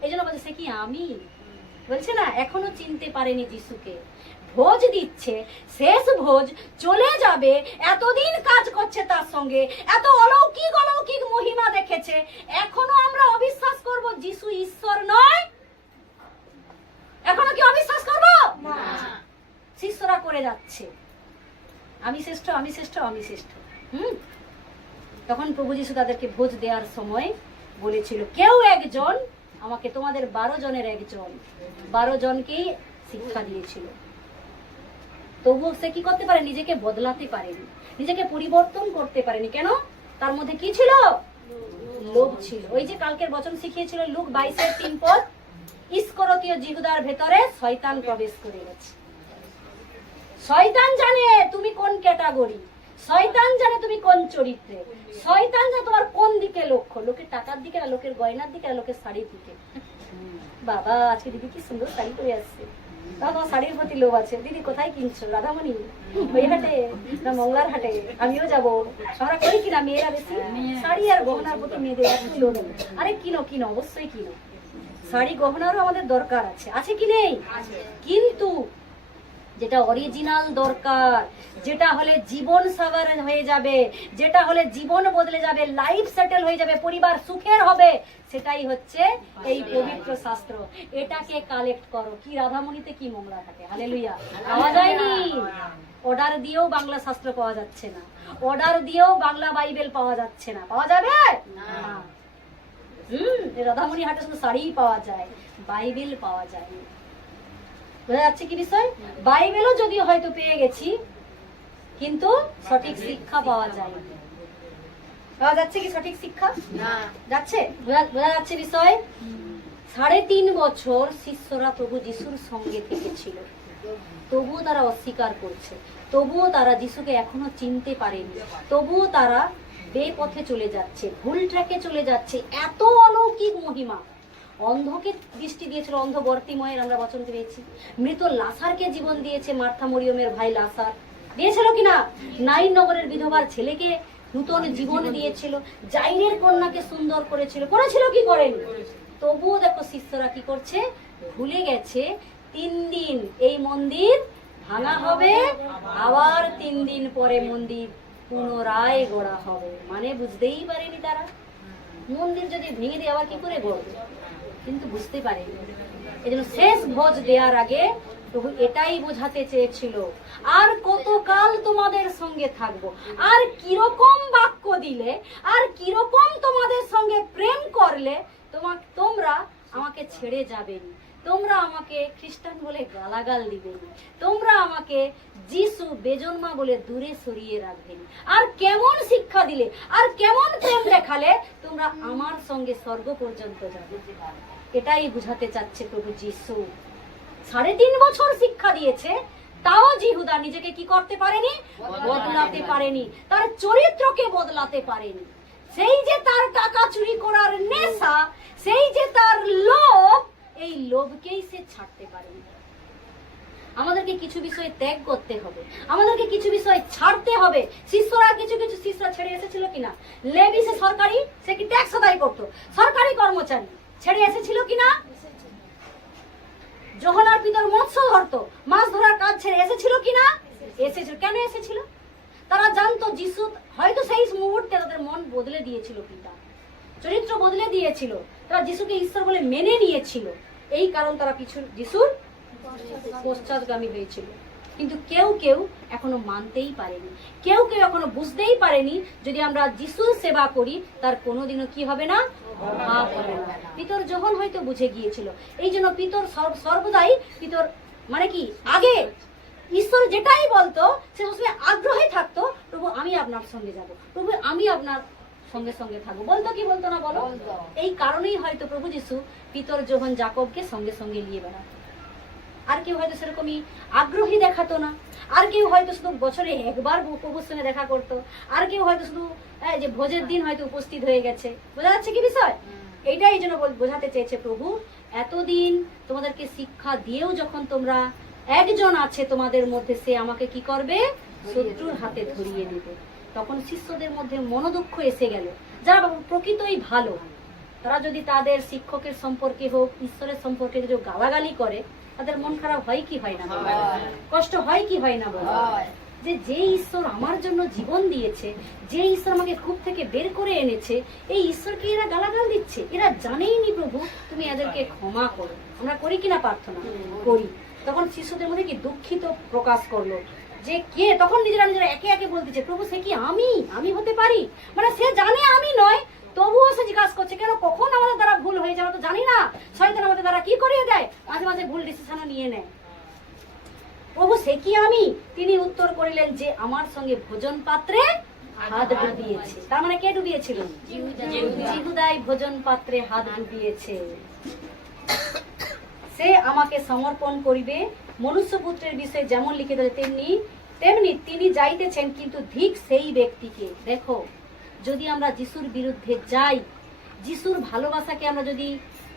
এই জন্য বলছে সে কি আমি? বলছে না এখনো চিনতে পারেনি যিশুকে। ভোজ দিচ্ছে, শেষ ভোজ, চলে যাবে। এতদিন কাজ করছে তার সঙ্গে, এত অলৌকিক অলৌকিক মহিমা দেখেছে, এখনো আমরা অবিশ্বাস করব যিশু ঈশ্বর নয়? এখনো কি অবিশ্বাস করব? না। শিষ্যরা করে যাচ্ছে আমি শ্রেষ্ঠ, আমি শ্রেষ্ঠ, আমি শ্রেষ্ঠ। তখন প্রভু যিশু তাদেরকে ভোজ দেওয়ার সময় বলেছিল কেউ একজন আমাকে, তোমাদের 12 জনের একজন, 12 জনকেই শিক্ষা দিয়েছিল। তবুও সে কি করতে পারে? নিজেকে বদলাতে পারেনি, নিজেকে পরিবর্তন করতে পারেনি। কেন? তার মধ্যে কি ছিল? লোভ ছিল। ওই যে কালকের বচন শিখিয়েছিল লুক 22:3 পদ, ইস্করিওতীয় জিহুদার ভেতরে শয়তান প্রবেশ করে গেছে। শয়তান জানে তুমি কোন ক্যাটাগরি, শয়তান জানে তুমি কোন চরিত্রে, শয়তান জানে তোমার কোন দিকে লক্ষ্য, লোকের টাকার দিকে না, লোকের গয়নার দিকে না, লোকের শাড়ির দিকে। বাবা আজকে দিদি কি সুন্দর শাড়ি পরে আসছে, তোমার শাড়ির প্রতি লোভ আছে। দিদি কোথায় কিনছো? রাধামণি, ওই হাটে না মংলার হাটে? আমিও যাবো। আমরা করি কিনা মেয়েরা বেশি শাড়ি আর গহনার প্রতি মেয়েদের লোভ। আরে কিনো কিনো, অবশ্যই কিনো। শাড়ি গহনারও আমাদের দরকার আছে, আছে কি নেই? কিন্তু যেটা অরিজিনাল দরকার, যেটা হলে জীবন সাবার হয়ে যাবে, যেটা হলে জীবন বদলে যাবে, লাইফ সেটেল হয়ে যাবে, পরিবার সুখের হবে, সেটাই হচ্ছে এই পবিত্র শাস্ত্র। এটাকে কালেক্ট করো। কি রাধামণিতে, কি মংলা থাকে। হালেলুয়া। পাওয়া যায়নি। অর্ডার দিয়েও বাংলা শাস্ত্র পাওয়া যাচ্ছে না, অর্ডার দিয়েও বাংলা বাইবেল পাওয়া যাচ্ছে না। পাওয়া যাবে না। রাধামণি হাটে শুধু শাড়িই পাওয়া যায়, বাইবেল পাওয়া যায়। বোঝা যাচ্ছে কি বিষয়? বাইবেলও যদি হয়তো পেয়ে গেছি, কিন্তু সঠিক শিক্ষা পাওয়া যায় না। পাওয়া যাচ্ছে কি সঠিক শিক্ষা? যাচ্ছে? বোঝা যাচ্ছে বিষয়? 3.5 বছর শিষ্যরা প্রভু যিশুর সঙ্গে থেকেছিল, তবুও তারা অস্বীকার করছে, তবুও তারা যিশুকে এখনো চিনতে পারেনি, তবুও তারা বেপথে চলে যাচ্ছে, ভুল ট্র্যাকে চলে যাচ্ছে। এত অলৌকিক মহিমা। অন্ধকে দৃষ্টি দিয়েছিল, অন্ধ বর্তিময়ের আমরা বচন পেয়েছি। মৃত লাসারকে জীবন দিয়েছে, মার্থা মরিয়মের ভাই লাসার। দিয়েছিল কিনা? নাইন নগরের বিধবার ছেলেকে নূতন জীবন দিয়েছিল, জাইরের কন্যাকে সুন্দর করেছিল। করেছিল কি করেনি? তবুও দেখো শিষ্যরা কি করছে? ভুলে গেছে 3 দিন এই মন্দির ভাঙা হবে, আবার 3 দিন পরে মন্দির পুনরায় গড়া হবে। মানে বুঝতেই পারেনি তারা, মন্দির যদি ভেঙে দিয়ে আবার কি করে গড়বে, কিন্তু বুঝতে পারেনি। এই জন্য শেষ ভোজ দেওয়ার আগে প্রভু এটাই বোঝাতে চেয়েছিল, আর কতকাল তোমাদের সঙ্গে থাকবো, আর কিরকম বাক্য দিলে, আর কিরকম তোমাদের সঙ্গে প্রেম করলে তোমরা আমাকে ছেড়ে যাবেন, তোমরা আমাকে খ্রিস্টান বলে গালাগাল দিবেন, তোমরা আমাকে যিশু বেজন্মা বলে দূরে সরিয়ে রাখবেন, আর কেমন শিক্ষা দিলে, আর কেমন প্রেম দেখালে তোমরা আমার সঙ্গে স্বর্গ পর্যন্ত যাবে। এটাই বুঝাতে চাচ্ছে প্রভু যিশু। 3.5 বছর শিক্ষা দিয়েছে, তাও জিহুদা নিজেকে কি করতে পারেনি? বদলাতে পারেনি, তার চরিত্রকে বদলাতে পারেনি। সেই যে তার টাকা চুরি করার নেশা, সেই যে তার লোভ, এই লোভকেই সে ছাড়তে পারেনি। আমাদেরকে কিছু বিষয় ত্যাগ করতে হবে, আমাদেরকে কিছু বিষয় ছাড়তে হবে। শিষ্যরা কিছু কিছু শিষ্যরা ছেড়ে এসেছিল কিনা? লেবি সে সরকারি, সে কি ট্যাক্স আদায় করতো, সরকারি কর্মচারী, ছেড়ে এসেছিল কিনা? যোহনার পিতর মৎস্য ধরতো, মাছ ধরার কাজ ছেড়ে এসেছিল কিনা? এসেছিল। কেন এসেছিল? তারা জানতো যিশু, হয়তো সেই মুহূর্তে তাদের মন বদলে দিয়েছিল, পিতা চরিত্র বদলে দিয়েছিল, তারা যিশুকে ঈশ্বর বলে মেনে নিয়েছিল। এই কারণ তারা যিশুর পশ্চাৎগামী হয়েছিল। কিন্তু কেউ কেউ এখনো মানতেই পারেনি, কেউ কেউ এখনো বুঝতেই পারেনি যদি আমরা যিশুর সেবা করি তার কোনোদিনও কি হবে না, পাপ হবে না। পিতর যখন হয়তো বুঝে গিয়েছিল, এই জন্য পিতর সর্বদাই পিতর মানে কি আগে ঈশ্বর যেটাই বলতো সে সবসময় আগ্রহে থাকতো, প্রভু আমি আপনার সঙ্গে যাব, প্রভু আমি আপনার সঙ্গে সঙ্গে থাকবো। বলতো কি বলতো না বলো? এই কারণেই হয়তো প্রভু যিশু পিতর যখন জাকবকে সঙ্গে সঙ্গে নিয়ে বেড়াতো। আর কেউ হয়তো সেরকমই আগ্রহী দেখাতো না, আর কেউ হয়তো শুধু বছরে একবার প্রভুর সঙ্গে দেখা করতো, আর কেউ হয়তো শুধু যে ভোজের দিন হয়তো উপস্থিত হয়ে গেছে। বোঝা যাচ্ছে কি বিষয়? এইটাই যেন বোঝাতে চেয়েছে প্রভু, এতদিন তোমাদেরকে শিক্ষা দিয়েও যখন তোমরা একজন আছে তোমাদের মধ্যে, সে আমাকে কি করবে, শত্রুর হাতে ধরিয়ে দেবে। তখন শিষ্যদের মধ্যে মনোদুঃখ এসে গেল। যারা প্রকৃতই ভালো, তারা যদি তাদের শিক্ষকের সম্পর্কে হোক, ঈশ্বরের সম্পর্কে যদি গালাগালি করে, তাদের মন খারাপ হয় কি হয় না, কষ্ট হয় কি হয় না বলো? যে ঈশ্বর আমার জন্য জীবন দিয়েছে, যে ঈশ্বর আমাকে কূপ থেকে বের করে এনেছে, এই ঈশ্বরকে এরা গালাগাল দিচ্ছে। এরা জানেই নি প্রভু, তুমি এদেরকে ক্ষমা করো। আমরা করি কিনা প্রার্থনা? করি। তখন শিশুদের মধ্যে কি দুঃখিত প্রকাশ করলো যে কে, তখন নিজেরা নিজেরা একে একে বলতেছে, প্রভু সে কি আমি হতে পারি? মানে সে জানে আমি নয়, তবুও সে জিজ্ঞাসা করছে কেন, কখন আমাদের দ্বারা ভুল হয়ে যাবে তো জানি না। শয়তান আমাদের দ্বারা কি করিয়ে দেয়, মাঝে মাঝে ভুল ডিসিশনও নিয়ে নেয়। প্রভু সে কি আমি? তিনি উত্তর করিলেন যে আমার সঙ্গে ভোজন পাত্রে হাত ডুবিয়েছে। তার মানে কে ডুবিয়েছিল? জিহুদাই ভোজন পাত্রে হাত ডুবিয়েছে। সে আমাকে সমর্পণ করিবে। মনুষ্যপুত্রের বিষয়ে যেমন লিখিত তেমনি তিনি যাইতেছেন, কিন্তু ধিক সেই ব্যক্তিকে। দেখো, যদি আমরা যিশুর বিরুদ্ধে যাই, যিশুর ভালোবাসাকে আমরা যদি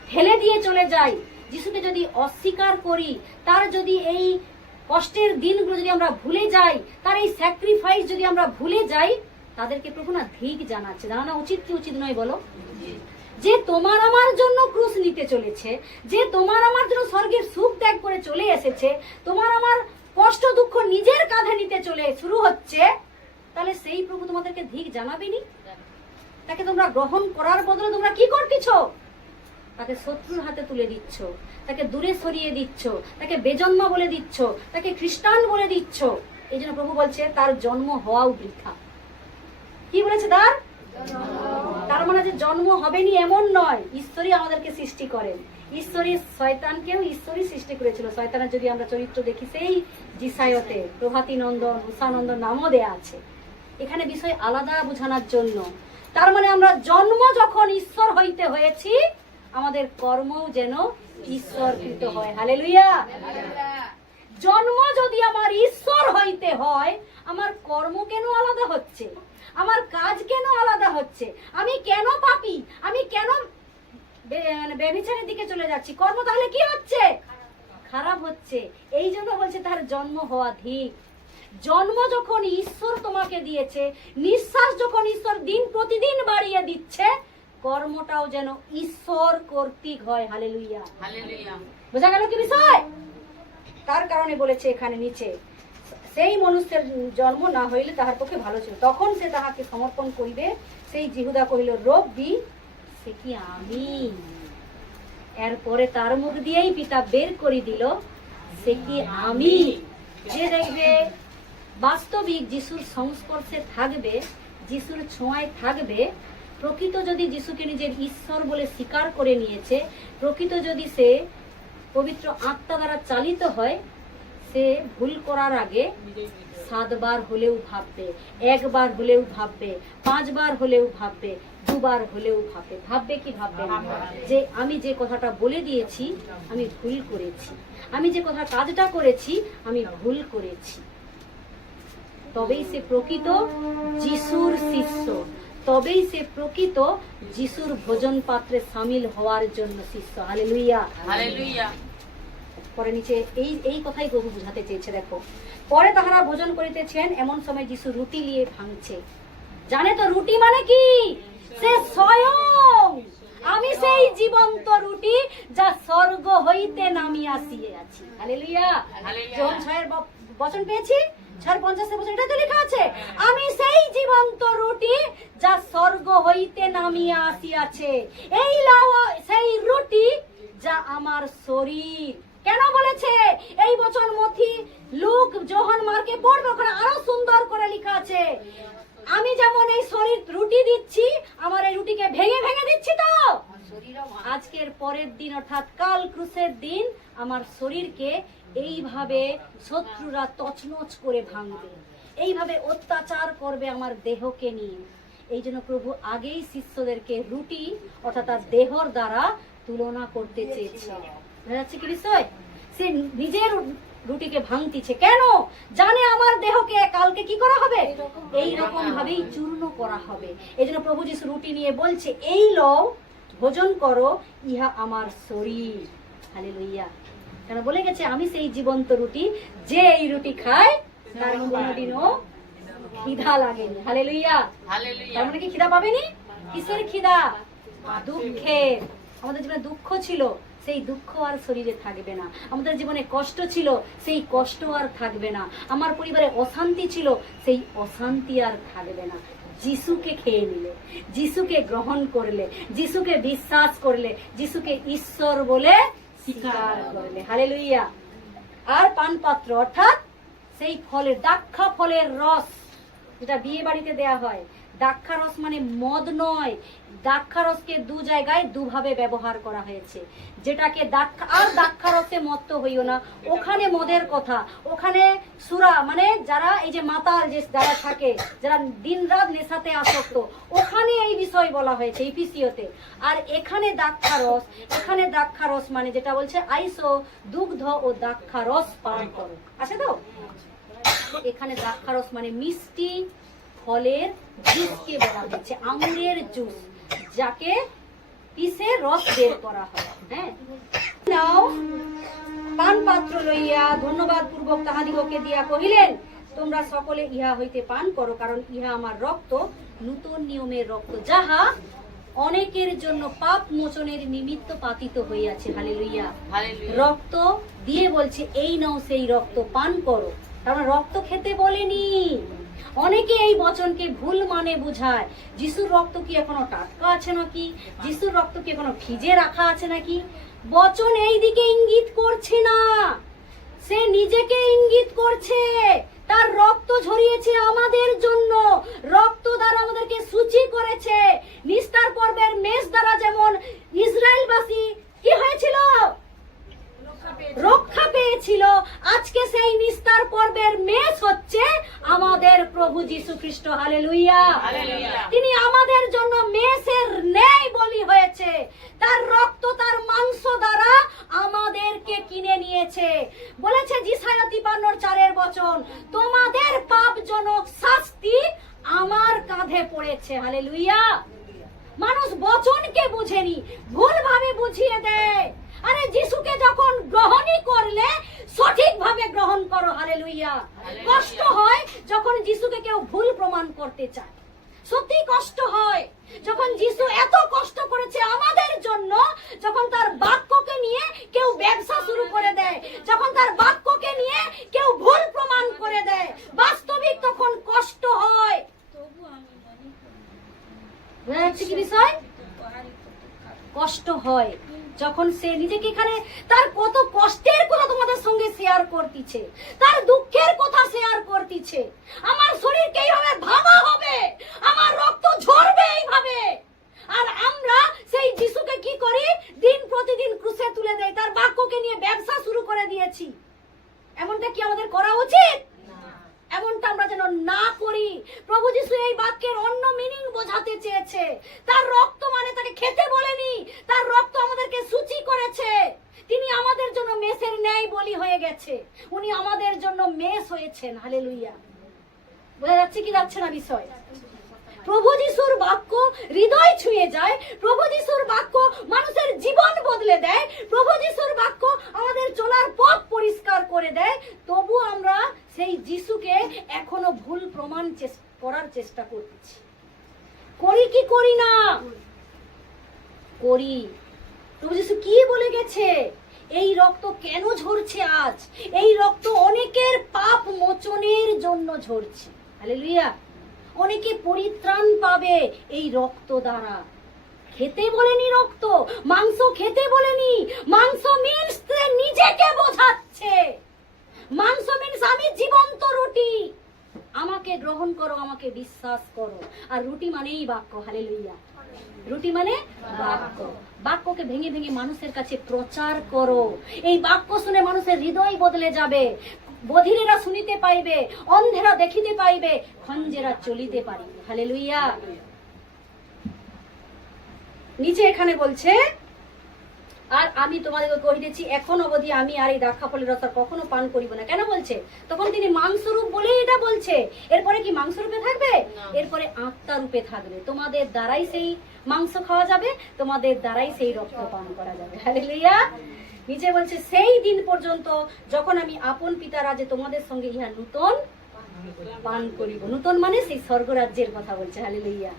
ফেলে দিয়ে চলে যাই, যিশুকে যদি অস্বীকার করি, তার যদি এই কষ্টের দিনগুলো যদি আমরা ভুলে যাই, তার এই স্যাক্রিফাইস যদি আমরা ভুলে যাই, তাদেরকে প্রভু না ধিক জানাচ্ছে। জানানো উচিত কি উচিত নয় বলো? যে তোমার আমার জন্য ক্রুশ নিতে চলেছে, যে তোমার আমার জন্য স্বর্গের সুখ ত্যাগ করে চলে এসেছে, তোমার আমার কষ্ট দুঃখ নিজের কাঁধে নিতে চলে শুরু হচ্ছে, তাহলে সেই প্রভু তোমাদেরকে ধিক জানাবেনি? তাকে তোমরা গ্রহণ করার বদলে তোমরা কি করতেছ? তাকে শত্রুর হাতে তুলে দিচ্ছ, তাকে দূরে সরিয়ে দিচ্ছ, তাকে বেজন্মা বলে দিচ্ছ, তাকে খ্রিস্টান বলে দিচ্ছ। এই জন্য প্রভু বলছে তার জন্ম হওয়াও বৃথা। কি বলেছে? তার মানে যে জন্ম হবেনি এমন নয়, ঈশ্বরই আমাদেরকে সৃষ্টি করেন। ঈশ্বরী শয়তানকেও ঈশ্বরই সৃষ্টি করেছিল। শয়তানের যদি আমরা চরিত্র দেখি, সেই জিসায়তে প্রভাতী নন্দন, উষানন্দন নামও দেয়া আছে। এখানে বিষয় আলাদা বোঝানোর জন্য। তার মানে আমরা জন্ম যখন ঈশ্বর হইতে হয়েছি, আমাদের কর্মও যেন ঈশ্বরকৃত হয়। হালেলুয়া। জন্ম যদি আমার ঈশ্বর হইতে হয়, আমার কর্ম কেন আলাদা হচ্ছে? আমার কাজ কেন আলাদা হচ্ছে? আমি কেন পাপী? আমি কেন ব্যভিচারের দিকে চলে যাচ্ছি? কর্ম তাহলে কি হচ্ছে? খারাপ হচ্ছে। এই জন্য বলছে তার জন্ম হওয়া ধিক। জন্ম যখন ঈশ্বর তোমাকে দিয়েছে, নিঃশ্বাস যখন ঈশ্বর দিন প্রতিদিন বাড়িয়ে দিচ্ছে, কর্মটাও যেন ঈশ্বর কর্তৃক হয়। হালেলুয়া। বোঝা গেল কি বিষয়? তার কারণে বলেছে এখানে নিচে, সেই মনুষ্যের জন্ম না হইলে তাহার পক্ষে ভালো ছিল, তখন সে তাহাকে সমর্পণ করিবে। সেই জিহুদা কহিল, রব্বি সে কি আমি? এরপরে তার মুখ দিয়েই পিতা বের করে দিল, সে কি আমি? যে দেখবে বাস্তবিক যিশুর সংস্পর্শে থাকবে, যিশুর ছোঁয়ায় থাকবে, প্রকৃত যদি যিশুকে নিজের ঈশ্বর বলে স্বীকার করে নিয়েছে, প্রকৃত যদি সে পবিত্র আত্মা দ্বারা চালিত হয়, সে ভুল করার আগে 7 বার হলেও ভাববে, 1 বার হলেও ভাববে, 5 বার হলেও ভাববে, 2 বার হলেও ভাববে। ভাববে কি ভাববে না? যে আমি যে কথাটা বলে দিয়েছি আমি ভুল করেছি, আমি যে কথা কাজটা করেছি আমি ভুল করেছি। তবেই সে প্রকৃত যিশুর শিষ্য, তবেই সে প্রকৃত যিশুর ভোজন পাত্রে সামিল হওয়ার জন্য শিষ্য। Hallelujah, hallelujah. পরে নিচে এই কথাই প্রভু বুঝাতে চেয়েছে। দেখো, পরে তাহারা ভোজন করিতেছেন, এমন সময় যিশু রুটি নিয়ে ভাঙছে। জানে তো রুটি মানে কি? সে স্বয়ং আমি সেই জীবন্ত রুটি যা স্বর্গ হইতে নামিয়ে আসিয়াছি। হালেলুয়া। যোহন 6 বচন পেয়েছি, 6:50 বছর এটা তো লেখা আছে, আমি সেই জীবন্ত রুটি যা স্বর্গ হইতে নামিয়ে আসিয়াছে, এই লও সেই রুটি যা আমার শরীর। কেন বলেছে এই বচন? মথি, লুক, যোহন, মার্কে পড়বে, ওখানে আরো সুন্দর করে লেখা আছে। আমি যেমন এই শরীর রুটি দিচ্ছি, আমার এই রুটিকে ভেঙে ভেঙে দিচ্ছি তো আজকের পরের দিন অর্থাৎ কাল ক্রুশের দিন আমার শরীরকে এইভাবে শত্রুরা তছনছ করে ভাঙবে, এইভাবে অত্যাচার করবে আমার দেহকে নিয়ে। এই জন্য প্রভু আগেই শিষ্যদেরকে রুটি অর্থাৎ তার দেহর দ্বারা তুলনা করতে চেয়েছে। বুঝা যাচ্ছে কি বিষয়? সে নিজের রুটিকে ভাঙতিছে, কেন? জানে আমার দেহকে কালকে কি করা হবে, এই রকম ভাবেই চূর্ণ করা হবে। এই জন্য প্রভু যিশু রুটি নিয়ে বলছে, এই লও, ভোজন করো, ইহা আমার শরীর। হালেলুয়া। কেন বলে গেছে আমি সেই জীবন্ত রুটি, যে এই রুটি খায় তার কোনোদিনও খিদা লাগেনি। হালেলুয়া। তার মানে কি খিদা পাবেনি? কিসের খিদা? দুঃখের। আমাদের জীবনে দুঃখ ছিল, সেই দুঃখ আর শরীরে থাকবে না। আমাদের জীবনে কষ্ট ছিল, সেই কষ্ট আর থাকবে না। আমার পরিবারে অশান্তি ছিল, সেই অশান্তি আর থাকবে না। যিশুকে খেয়ে নিলে, যিশুকে গ্রহণ করলে, যিশুকে বিশ্বাস করলে, যিশুকে ঈশ্বর বলে স্বীকার করলে। হালেলুয়া। আর পানপাত্র অর্থাৎ সেই ফলের, দাক্ষা ফলের রস, যেটা বিয়ে বাড়িতে দেয়া হয়। দাক্ষা রস মানে মদ নয়, দাক্ষা রসকে দু জায়গায় দুভাবে ব্যবহার করা হয়েছে। যেটাকে দাক্ষা রসে মত্ত হইও না, ওখানে মদের কথা, ওখানে সুরা মানে যারা এই যে মাতাল যে যারা থাকে, যারা দিনরাত নেশাতে আসক্ত, ওখানে এই বিষয় বলা হয়েছে ইফিসিওতে। আর এখানে দাক্ষা রস, এখানে দাক্ষা রস মানে যেটা বলছে আইসো দুগ্ধ ও দাক্ষা রস পান করো, আছে তো? এখানে দাক্ষা রস মানে মিষ্টি ফলের জুসকে বলা হয়েছে, আঙুরের জুস, যাকে পিষে রস বের করা হয়। হ্যাঁ, নাও পান পাত্র লইয়া ধন্যবাদ পূর্বক তাহাদিগকে দিয়া কহিলেন, তোমরা সকলে ইহা হইতে পান করো, কারণ ইহা আমার রক্ত, নূতন নিয়মের রক্ত, যাহা অনেকের জন্য পাপ মোচনের নিমিত্ত পাতিত হইয়াছে। হালেলুয়া। রক্ত দিয়ে বলছে এই নাও সেই রক্ত পান করো। কারণ রক্ত খেতে বলেনি। অনেকে এই বচনকে ভুল মানে বুঝায়। যিশুর রক্ত কি এখনো টাটকা আছে নাকি? যিশুর রক্ত কি এখনো ফ্রিজে রাখা আছে নাকি? বচন এই দিকে ইঙ্গিত করছে না, সে নিজেকে ইঙ্গিত করছে। তার রক্ত ঝরিয়েছে আমাদের জন্য, রক্ত দ্বারা আমাদেরকে সূচি করেছে। নিস্তার পর্বের মেষ দ্বারা যেমন ইসরায়েলবাসী কি হয়েছিল, রক্ষা পেয়েছিল, আজকে সেই নিস্তার পর্বের মেষ হচ্ছে আমাদের প্রভু যীশু খ্রিস্ট। হালেলুয়া। তিনি আমাদের জন্য মেষের ন্যায় বলি হয়েছে। তার রক্ত, তার মাংস দ্বারা আমাদেরকে কিনে নিয়েছে। বলেছে যিশায়া 53:4 বচন, তোমাদের পাপজনক শাস্তি আমার কাঁধে পড়েছে। হালেলুয়া। মানুষ বচনকে বুঝেনি, ভুল ভাবে বুঝিয়ে দেয়। আরে যিশুকে যখন গ্রহণই করলে সঠিকভাবে গ্রহণ করো। হালেলুয়া। কষ্ট হয় যখন যিশুকে কেউ ভুল প্রমাণ করতে চায়, সত্যি কষ্ট হয়। যখন যিশু এত কষ্ট করেছে আমাদের জন্য, যখন তার বাক্যকে নিয়ে কেউ ব্যবসা শুরু করে দেয়, যখন তার বাক্যকে নিয়ে কেউ ভুল প্রমাণ করে দেয়, বাস্তবিক তখন কষ্ট হয়। বুঝা যাচ্ছে কি বিষয়? কষ্ট হয় যখন সে নিজেকে এখানে তার কত কষ্টের কথা তোমাদের সঙ্গে শেয়ার করতেছে, তার দুঃখের কথা শেয়ার করতেছে। আমার শরীরকে এইভাবে ভাঙা হবে, আমার রক্ত ঝরবে এইভাবে। আর আমরা সেই যিশুকে কি করি, দিন প্রতিদিন ক্রুশে তুলে দেয়, তার বাক্যকে নিয়ে ব্যবসা শুরু করে দিয়েছি। এমনটা কি আমাদের করা উচিত? এমনটা আমরা যেন না করি। প্রভু যিশু এই বাক্যের অন্য মিনিং বোঝাতে চেয়েছে। তার রক্ত মানে তাকে খেতে বলেনি, তার রক্ত আমাদেরকে সূচি করেছে। তিনি আমাদের জন্য মেষের ন্যায় বলি হয়ে গেছে, উনি আমাদের জন্য মেষ হয়েছেন। হালেলুয়া। বোঝা যাচ্ছে কি যাচ্ছে না বিষয়? প্রভু যিশুর বাক্য হৃদয় ছুঁয়ে যায়, প্রভু যিশুর বাক্য মানুষের জীবন বদলে দেয়, প্রভু যিশুর বাক্য আমাদের চলার পথ পরিষ্কার করে দেয়। তবু আমরা সেই যিশুকে এখনো ভুল প্রমাণ করার চেষ্টা করছি। করি কি করি না? করি। প্রভু যিশু কি বলে গেছে? এই রক্ত কেন ঝরছে আজ? এই রক্ত অনেকের পাপ মোচনের জন্য ঝরছে। হালেলুয়া। অনেকে পরিত্রাণ পাবে এই রক্ত দ্বারা। খেতে বলেনি রক্ত, মাংস খেতে বলেনি। মাংস মিন্স নিজেকে বোঝাচ্ছে। মাংস মিন্স আমি জীবন্ত রুটি, আমাকে গ্রহণ করো, আমাকে বিশ্বাস করো। আর রুটি মানেই বাক্য। হালেলুয়া। রুটি মানে বাক্য। বাক্যকে ভেঙে ভেঙে মানুষের কাছে প্রচার করো। এই বাক্য শুনে মানুষের হৃদয় বদলে যাবে। বধিরেরা শুনিতে পাইবে, অন্ধেরা দেখিতে পাইবে, খঞ্জেরা চলিতে পারিবে। হালেলুয়া। নিচে এখানে বলছে, আর আমি তোমাদেরকে কহিতেছি এখন অবধি আমি আর এই দ্রাক্ষা ফলের রস কখনো পান করিব না। কেন বলছে? তখন তিনি মাংস রূপ বলেই এটা বলছে। এরপরে কি মাংস রূপে থাকবে? এরপরে আত্মা রূপে থাকবে। তোমাদের দ্বারাই সেই মাংস খাওয়া যাবে, তোমাদের দ্বারাই সেই রক্ত পান করা যাবে। হালেলুয়া। নিচে বলছে, সেই দিন পর্যন্ত যখন আমি আপন পিতা রাজে তোমাদের সঙ্গে ইহা নূতন পান করিব। নূতন মানে সেই স্বর্গরাজ্যের কথা বলছে। হালেলুয়া।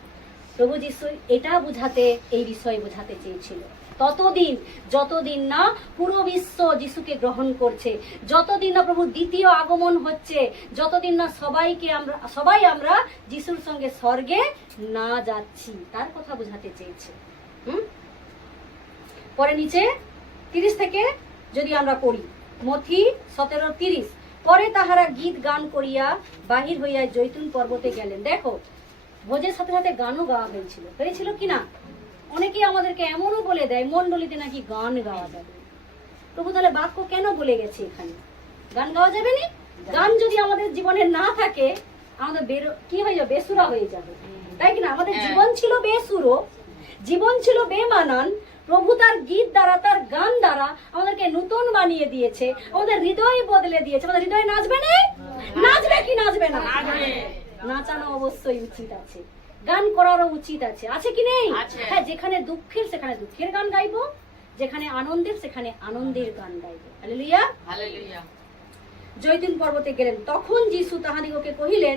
প্রভু যিশু এটা বুঝাতে, এই বিষয় বোঝাতে চেয়েছিল। ততদিন যতদিন না পুরো বিশ্ব যিশুকে গ্রহণ করছে, যতদিন না প্রভু দ্বিতীয় আগমন হচ্ছে, যতদিন না সবাই আমরা যিশুর সঙ্গে স্বর্গে না যাচ্ছি, তার কথা বোঝাতে চেয়েছে। পরে নিচে 30 থেকে যদি আমরা পড়ি, মথি 17:30, পরে তাহারা গীত গান করিয়া বাহির হইয়া জৈতুন পর্বতে গেলেন। দেখো, ভোজের সাথে সাথে গানও গাওয়া হয়েছিল কিনা? অনেকে আমাদেরকে এমনও বলে দেয় মন্ডলীতে নাকি গান গাওয়া যাবে। প্রভু তাহলে বাক্য কেন বলে গেছে এখানে গান গাওয়া যাবে না? গান যদি আমাদের জীবনে না থাকে, আমাদের কি হয়ে যাবে? বেসুরা হয়ে যাবে, তাই কিনা? আমাদের জীবন ছিল বেসুরো, জীবন ছিল বেমানান। প্রভু তার গীত দ্বারা, তার গান দ্বারা আমাদেরকে নতুন বানিয়ে দিয়েছে, আমাদের হৃদয় বদলে দিয়েছে। আমাদের হৃদয় নাচবে না? নাচবে কি নাচবে না? নাচানো অবশ্যই উচিত আছে, গান করারও উচিত আছে। আছে কি নেই? হ্যাঁ, যেখানে দুঃখের সেখানে দুঃখের গান গাইবো, যেখানে আনন্দের সেখানে আনন্দের গান গাইবো। হালেলুয়া। হালেলুয়া। জৈতুন পর্বতে গেলেন। তখন যিশু তাহাদিগকে কহিলেন,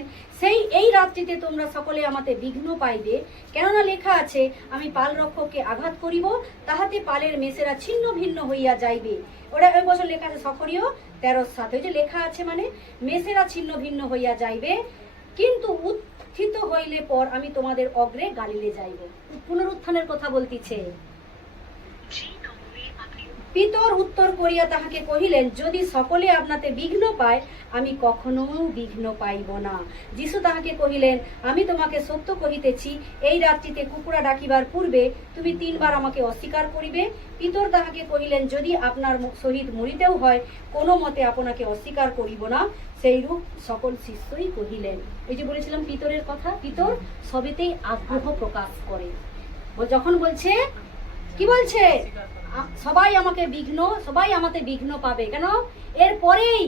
এই রাত্রিতে তোমরা সকলে আমাতে বিঘ্ন পাইবে, কেননা লেখা আছে, আমি পাল রক্ষককে আঘাত করিব, তাহাতে পালের মেসেরা ছিন্ন ভিন্ন হইয়া যাইবে। ওটা ওই বছর লেখা আছে সখরীয় 13:7। ওই যে লেখা আছে মানে মেসেরা ছিন্ন ভিন্ন হইয়া যাইবে, কিন্তু উত্থিত হইলে পর আমি তোমাদের অগ্রে গালিলে যাইব। পুনরুত্থানের কথা বলতিছে। পিতর উত্তর করিয়া তাহাকে কহিলেন, যদি সকলে আপনাতে বিঘ্ন পায়, আমি কখনো বিঘ্ন পাইব না। যিশু তাহাকে কহিলেন, আমি তোমাকে সত্য কহিতেছি, এই রাত্রিতে কুকুরা ডাকিবার পূর্বে তুমি 3 বার আমাকে অস্বীকার করিবে। পিতর তাহাকে কহিলেন, যদি আপনার সহিত মরিতেও হয়, কোনো মতে আপনাকে অস্বীকার করিব না। সেইরূপ সকল শিষ্যই কহিলেন। এই যে বলেছিলাম পিতরের কথা, পিতর সবেতেই আগ্রহ প্রকাশ করে। যখন বলছে, কি বলছে? সবাই আমাতে বিঘ্ন পাবে। কেন? এরপরেই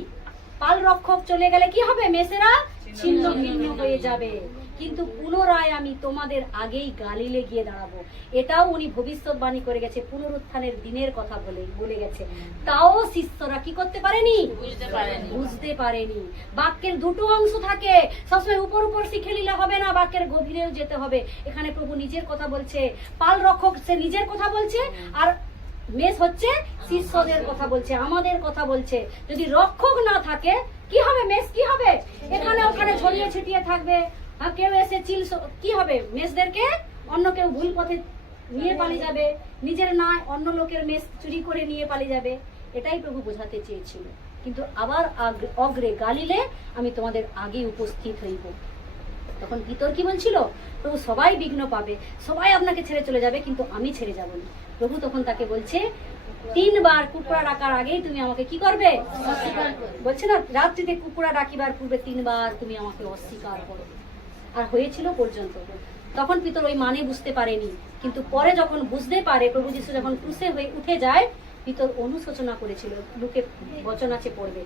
পাল রক্ষক চলে গেলে কি হবে? মেসেরা ছিন্ন ভিন্ন হয়ে যাবে। কিন্তু পুনরায় আমি তোমাদের আগেই গালিলে গিয়ে দাঁড়াবো। এটাও উনি ভবিষ্যৎবাণী করে গেছে, পুনরুত্থানের দিনের কথা বলে গেছে। তাও শিষ্যরা কি করতে পারেনি? বুঝতে পারেনি। বাক্যের দুটো অংশ থাকে, সবসময় উপর উপর শিখে নিলে হবে না, বাক্যের গভীরেও যেতে হবে। এখানে প্রভু নিজের কথা বলছে, পাল রক্ষক সে নিজের কথা বলছে, আর মেষ হচ্ছে শিষ্যদের কথা বলছে, আমাদের কথা বলছে। যদি রক্ষক না থাকে কি হবে? মেষ কি হবে? এখানে ওখানে ছড়িয়ে ছিটিয়ে থাকবে। কেউ এসে কি হবে? মেষদেরকে অন্য কেউ ভুল পথে নিয়ে পালিয়ে যাবে, নিজের না অন্য লোকের মেষ চুরি করে নিয়ে পালিয়ে যাবে। এটাই প্রভু বোঝাতে চেয়েছিল। কিন্তু আবার অগ্রে গালিলে আমি তোমাদের আগে উপস্থিত হইব। তখন পিতর কি বলছিল? প্রভু সবাই বিঘ্ন পাবে, সবাই আপনাকে ছেড়ে চলে যাবে, কিন্তু আমি ছেড়ে যাব না। প্রভু তখন তাকে বলছে, 3 বার কুকুরা ডাকার আগেই তুমি আমাকে কি করবে? বলছে না, রাত্রিতে কুকুরা ডাকিবার পূর্বে 3 বার তুমি আমাকে অস্বীকার করবে। আর হয়েছিল পর্যন্ত। তখন পিতর ওই মানে বুঝতে পারেনি, কিন্তু পরে যখন বুঝতে পারে, প্রভু যিশু যখন ক্রুশে হয়ে উঠে যায়, পিতর অনুশোচনা করেছিল। লোকে বচন আছে পড়বে,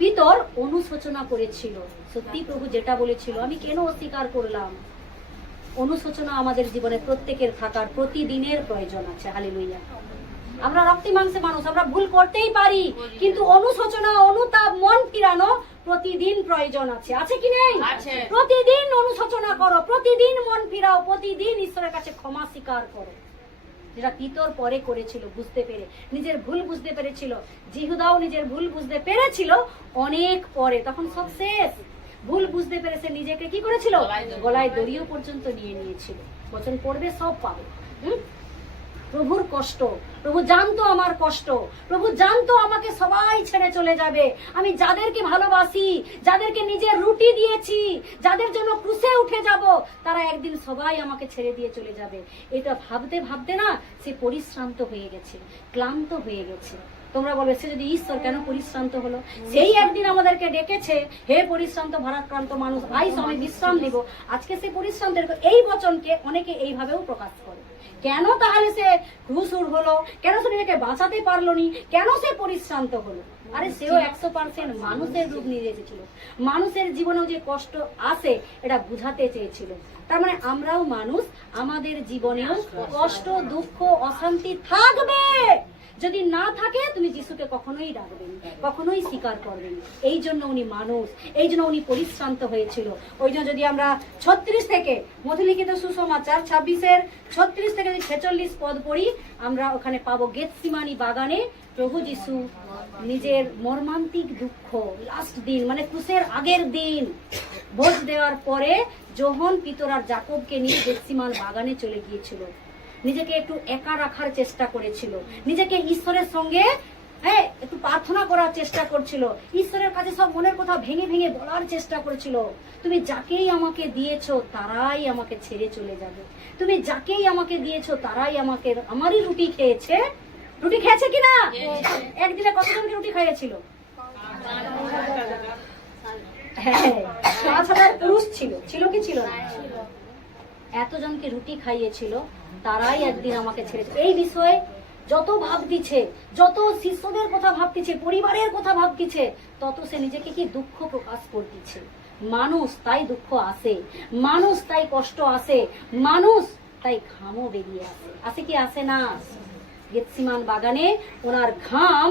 পিতর অনুশোচনা করেছিল। সত্যি প্রভু যেটা বলেছিল, আমি কেন অস্বীকার করলাম। অনুশোচনা আমাদের জীবনে প্রত্যেকের থাকার প্রতিদিনের প্রয়োজন আছে। হালেলুয়া। আমরা রক্তি মাংসে মানুষ, আমরা ভুল করতেই পারি, কিন্তু অনুশোচনা, অনুতাপ, মন ফিরানো প্রতিদিন প্রয়োজন আছে। আছে কি নেই? প্রতিদিন অনুশোচনা করো, প্রতিদিন মন ফিরাও, প্রতিদিন ঈশ্বরের কাছে ক্ষমা স্বীকার করো। যেটা পিতর পরে করেছিল, বুঝতে পেরে নিজের ভুল বুঝতে পেরেছিল। জিহুদাও নিজের ভুল বুঝতে পেরেছিল অনেক পরে, তখন সব শেষ। ভুল বুঝতে পেরেছে, নিজেকে কি করেছিল, গলায় দড়িও পর্যন্ত নিয়ে নিয়েছিল। বচন পড়বে সব পাবে। প্রভুর কষ্ট, প্রভু জানতো আমার কষ্ট, প্রভু জানতো আমাকে সবাই ছেড়ে চলে যাবে। আমি যাদেরকে ভালোবাসি, যাদেরকে নিজের রুটি দিয়েছি, যাদের জন্য ক্রুশে উঠে যাব, তারা একদিন সবাই আমাকে ছেড়ে দিয়ে চলে যাবে। এটা ভাবতে ভাবতে না সে পরিশ্রান্ত হয়ে গেছে, ক্লান্ত হয়ে গেছে। তোমরা বলবে সে যদি ঈশ্বর কেন পরিশ্রান্ত হলো? সেই একদিন আমাদেরকে ডেকেছে, হে পরিশ্রান্ত ভারাক্রান্ত মানুষ, আইস আমি বিশ্রাম দিব। আজকে সে পরিশ্রান্ত, এই বচনকে অনেকে এইভাবেও প্রকাশ করে। কেন তাহলে সে ঘুষুর হলো, কেন সে নিজেকে বাঁচাতে পারলো নি, কেন সে পরিশ্রান্ত হলো? আরে সেও 100% মানুষের রূপ নিয়ে এসেছিল, মানুষের জীবনেও যে কষ্ট আসে এটা বুঝাতে চেয়েছিল। তার মানে আমরাও মানুষ, আমাদের জীবনেও কষ্ট, দুঃখ, অশান্তি থাকবে। যদি না থাকে তুমি যিশুকে কখনোই ডাকবেন, কখনোই স্বীকার করবেন। এই জন্য উনি মানুষ, এই জন্য উনি পরিশ্রান্ত হয়েছিল। ওই জন্য যদি আমরা 36 থেকে মধুলিখিত সুসমাচার 26-36 থেকে 46 পদ পড়ি, আমরা ওখানে পাবো গেতসিমানি বাগানে প্রভু যিশু নিজের মর্মান্তিক দুঃখ, লাস্ট দিন মানে ক্রুশের আগের দিন, ভোজ দেওয়ার পরে যোহন, পিতর আর জাকবকে নিয়ে গেতসিমান বাগানে চলে গিয়েছিল। নিজেকে একটু একা রাখার চেষ্টা করেছিল, নিজেকে ঈশ্বরের সঙ্গে একটু প্রার্থনা করার চেষ্টা করছিল, ঈশ্বরের কাছে সব মনের কথা ভেঙে ভেঙে বলার চেষ্টা করেছিল। তুমি যাকেই আমাকে দিয়েছো তারাই আমাকে ছেড়ে চলে যাবে, তুমি যাকেই আমাকে দিয়েছো তারাই আমারই রুটি খেয়েছে। রুটি খেয়েছে কিনা? একদিনে কতজনকে রুটি খাইয়েছিল? হ্যাঁ, 5,000 পুরুষ ছিল, ছিল কি ছিল না? এতজনকে রুটি খাইয়েছিল, তারাই একদিন আমাকে ছেড়েছে। এই বিষয়ে যত ভাবতিছে, যত শিষ্যদের কথা ভাবতিছে, পরিবারের কথা ভাবতিছে, তত সে নিজেকে কি দুঃখ প্রকাশ করতেছে। মানুষ তাই দুঃখ আসে, মানুষ তাই কষ্ট আসে, মানুষ তাই ঘামও বেরিয়ে আসে। আসে কি আসে না? গেতসিমান বাগানে ওনার ঘাম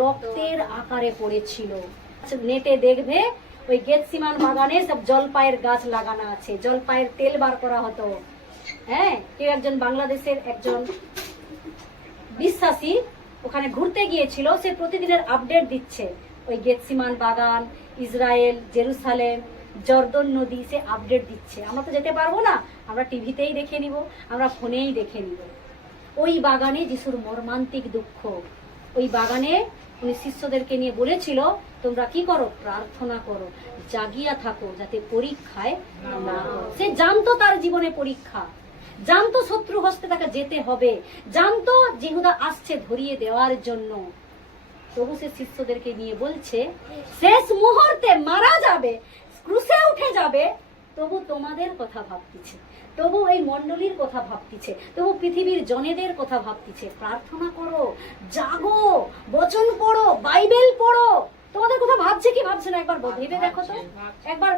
রক্তের আকারে পড়েছিল। নেটে দেখবে ওই গেতসিমান বাগানে সব জলপাইয়ের গাছ লাগানো আছে, জলপাইয়ের তেল বার করা হতো। হ্যাঁ, কেউ একজন বাংলাদেশের একজন বিশ্বাসী ওখানে ঘুরতে গিয়েছিল, সে প্রতিদিনের আপডেট দিচ্ছে। ওই গেতসিমান বাগান, ইসরায়েল, জেরুসালেম, জর্দন নদী, সে আপডেট দিচ্ছে। আমরা তো যেতে পারবো না, আমরা টিভিতেই দেখে নিব, আমরা ফোনেই দেখে নিব। ওই বাগানে যিশুর মর্মান্তিক দুঃখ, ওই বাগানে উনি শিষ্যদেরকে নিয়ে বলেছিল, তোমরা কি করো? প্রার্থনা করো, জাগিয়া থাকো, যাতে পরীক্ষায় না হয়। সে জানতো তার জীবনে পরীক্ষা, জানতো শত্রু হস্তে তাকে যেতে হবে, জানতো জিহুদা আসছে ধরিয়ে দেওয়ার জন্য। তবু সে শিষ্যদেরকে নিয়ে বলছে, শেষ মুহূর্তে মারা যাবে, ক্রুশে উঠে যাবে, তবু তোমাদের কথা ভাবতিছে, তবু এই মন্ডলীর কথা ভাবতিছে, তবু পৃথিবীর জনেদের কথা ভাবতিছে। প্রার্থনা করো, জাগো, বচন পড়ো, বাইবেল পড়ো। তোমাদের কথা ভাবছে কি ভাবছে না একবার ভেবে দেখো তো। একবার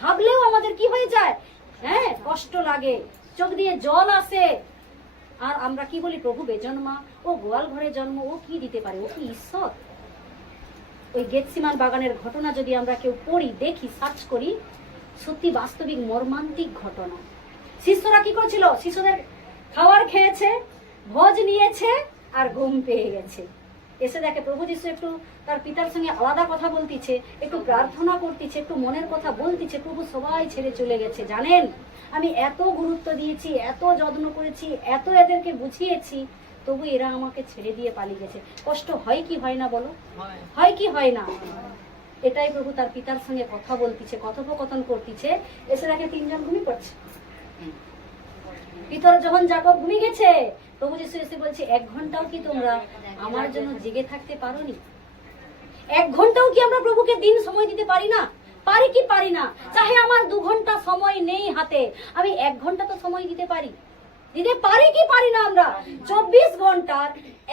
ভাবলেও আমাদের কি হয়ে যায়? হ্যাঁ, কষ্ট লাগে, চোখ দিয়ে জল আসে। আর আমরা কি বলি? প্রভু বেজন্মা, ও গোয়াল ঘরে জন্ম, ও কি দিতে পারে, ও কি ঈশ্বর? ওই গেতসিমান বাগানের ঘটনা যদি আমরা কেউ পড়ি, দেখি, সার্চ করি, সত্যি বাস্তবিক মর্মান্তিক ঘটনা। শিষ্যরা কি করছিল? শিষ্যদের খাবার খেয়েছে, ভোজ নিয়েছে, আর ঘুম পেয়ে গেছে। এসে দেখে প্রভু যিশু একটু তার পিতার সঙ্গে আলাদা কথা বলতিছে, একটু প্রার্থনা করতেছে, একটু মনের কথা বলতিছে। প্রভু সবাই ছেড়ে চলে গেছে। জানেন, আমি এত গুরুত্ব দিয়েছি, এত যত্ন করেছি, এত এদেরকে বুঝিয়েছি, তবু এরা আমাকে ছেড়ে দিয়ে পালিয়ে গেছে। কষ্ট হয় কি হয় না বলো? হয় কি হয় না? এটাই প্রভু তার পিতার সঙ্গে কথা বলতিছে, কথোপকথন করতিছে। এসে দেখে 3 জন ঘুমিয়ে পড়ছে। পিতর যখন জাকব ঘুমিয়ে গেছে, প্রভু যিশু এসে বলছে, 1 ঘন্টাও কি তোমরা আমার জন্য জেগে থাকতে পারোনি? 1 ঘন্টাও কি আমরা প্রভুকে দিন সময় দিতে পারি না? পারি কি পারি না? চাহে আমার 2 ঘন্টা সময় নেই হাতে, আমি 1 ঘন্টা তো সময় দিতে পারি। দিতে পারি কি পারি না? আমরা 24 ঘন্টার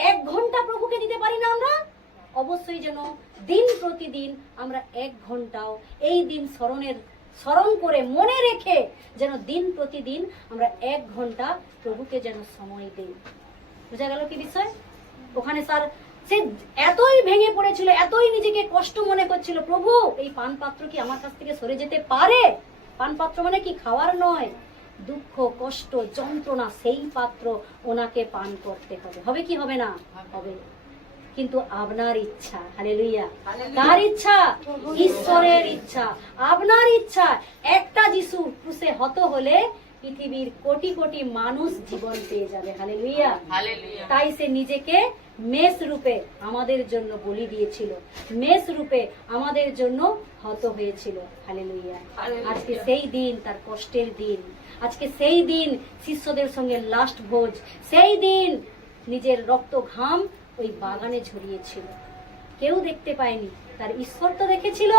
1 ঘন্টা প্রভুকে দিতে পারি না আমরা? অবশ্যই যেন দিন প্রতিদিন আমরা 1 ঘন্টাও এই দিন স্মরণ করে মনে রেখে যেন দিন প্রতিদিন আমরা 1 ঘন্টা প্রভুকে যেন সময় দেই। বুঝা গেল কি বিষয়? ওখানে স্যার সে এতই ভেঙে পড়েছিল, এতই নিজেকে কষ্ট মনে করছিল, প্রভু এই পান পাত্র কি আমার কাছ থেকে সরে যেতে পারে? পান পাত্র মানে কি? খাওয়ার নয়, দুঃখ কষ্ট যন্ত্রণা সেই পাত্র ওনাকে পান করতে হবে। হবে কি হবে না? হবে। কিন্তু আপনার ইচ্ছা, হালেলুয়া, কার ইচ্ছা? ঈশ্বরের ইচ্ছা। আপনার ইচ্ছা একটা যিশু ক্রুশে হত হলে পৃথিবীর কোটি কোটি মানুষ জীবন পেয়ে যাবে। হালেলুয়া। তাই সে নিজেকে মেষ রূপে আমাদের জন্য বলি দিয়েছিল, মেষ রূপে আমাদের জন্য হত হয়েছিল। হালেলুয়া। আজকে সেই দিন, তার কষ্টের দিন, আজকে সেই দিন শিষ্যদের সঙ্গে লাস্ট ভোজ, সেই দিন নিজের রক্ত ঘাম ওই বাগানে ঝরিয়েছিল। কেউ দেখতে পায়নি, তার ঈশ্বর তো দেখেছিল।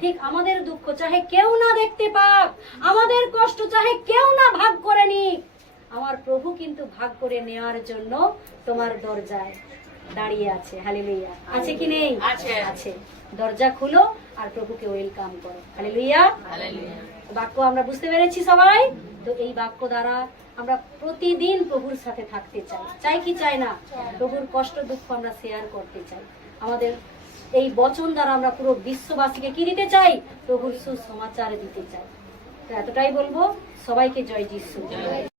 ঠিক আমাদের দুঃখ চাহে কেউ না দেখতে পাক, আমাদের কষ্ট চাহে কেউ না ভাগ করে নিক, আমার প্রভু কিন্তু ভাগ করে নেওয়ার জন্য তোমার দরজায় দাঁড়িয়ে আছে। হালেলুয়া। আছে কি নেই? আছে। দরজা খুলো আর প্রভুকে ওয়েলকাম করো। হালেলুয়া। বাক্য আমরা বুঝতে পেরেছি সবাই? তো এই বাক্য দ্বারা আমরা প্রতিদিন প্রভুর সাথে থাকতে চাই। চাই কি চাই না? প্রভুর কষ্ট দুঃখ আমরা শেয়ার করতে চাই। আমাদের এই বচন দ্বারা আমরা পুরো বিশ্ববাসীকে কি দিতে চাই? প্রভুর সুসমাচার দিতে চাই। তো এতটাই বলবো, সবাইকে জয় যিশু।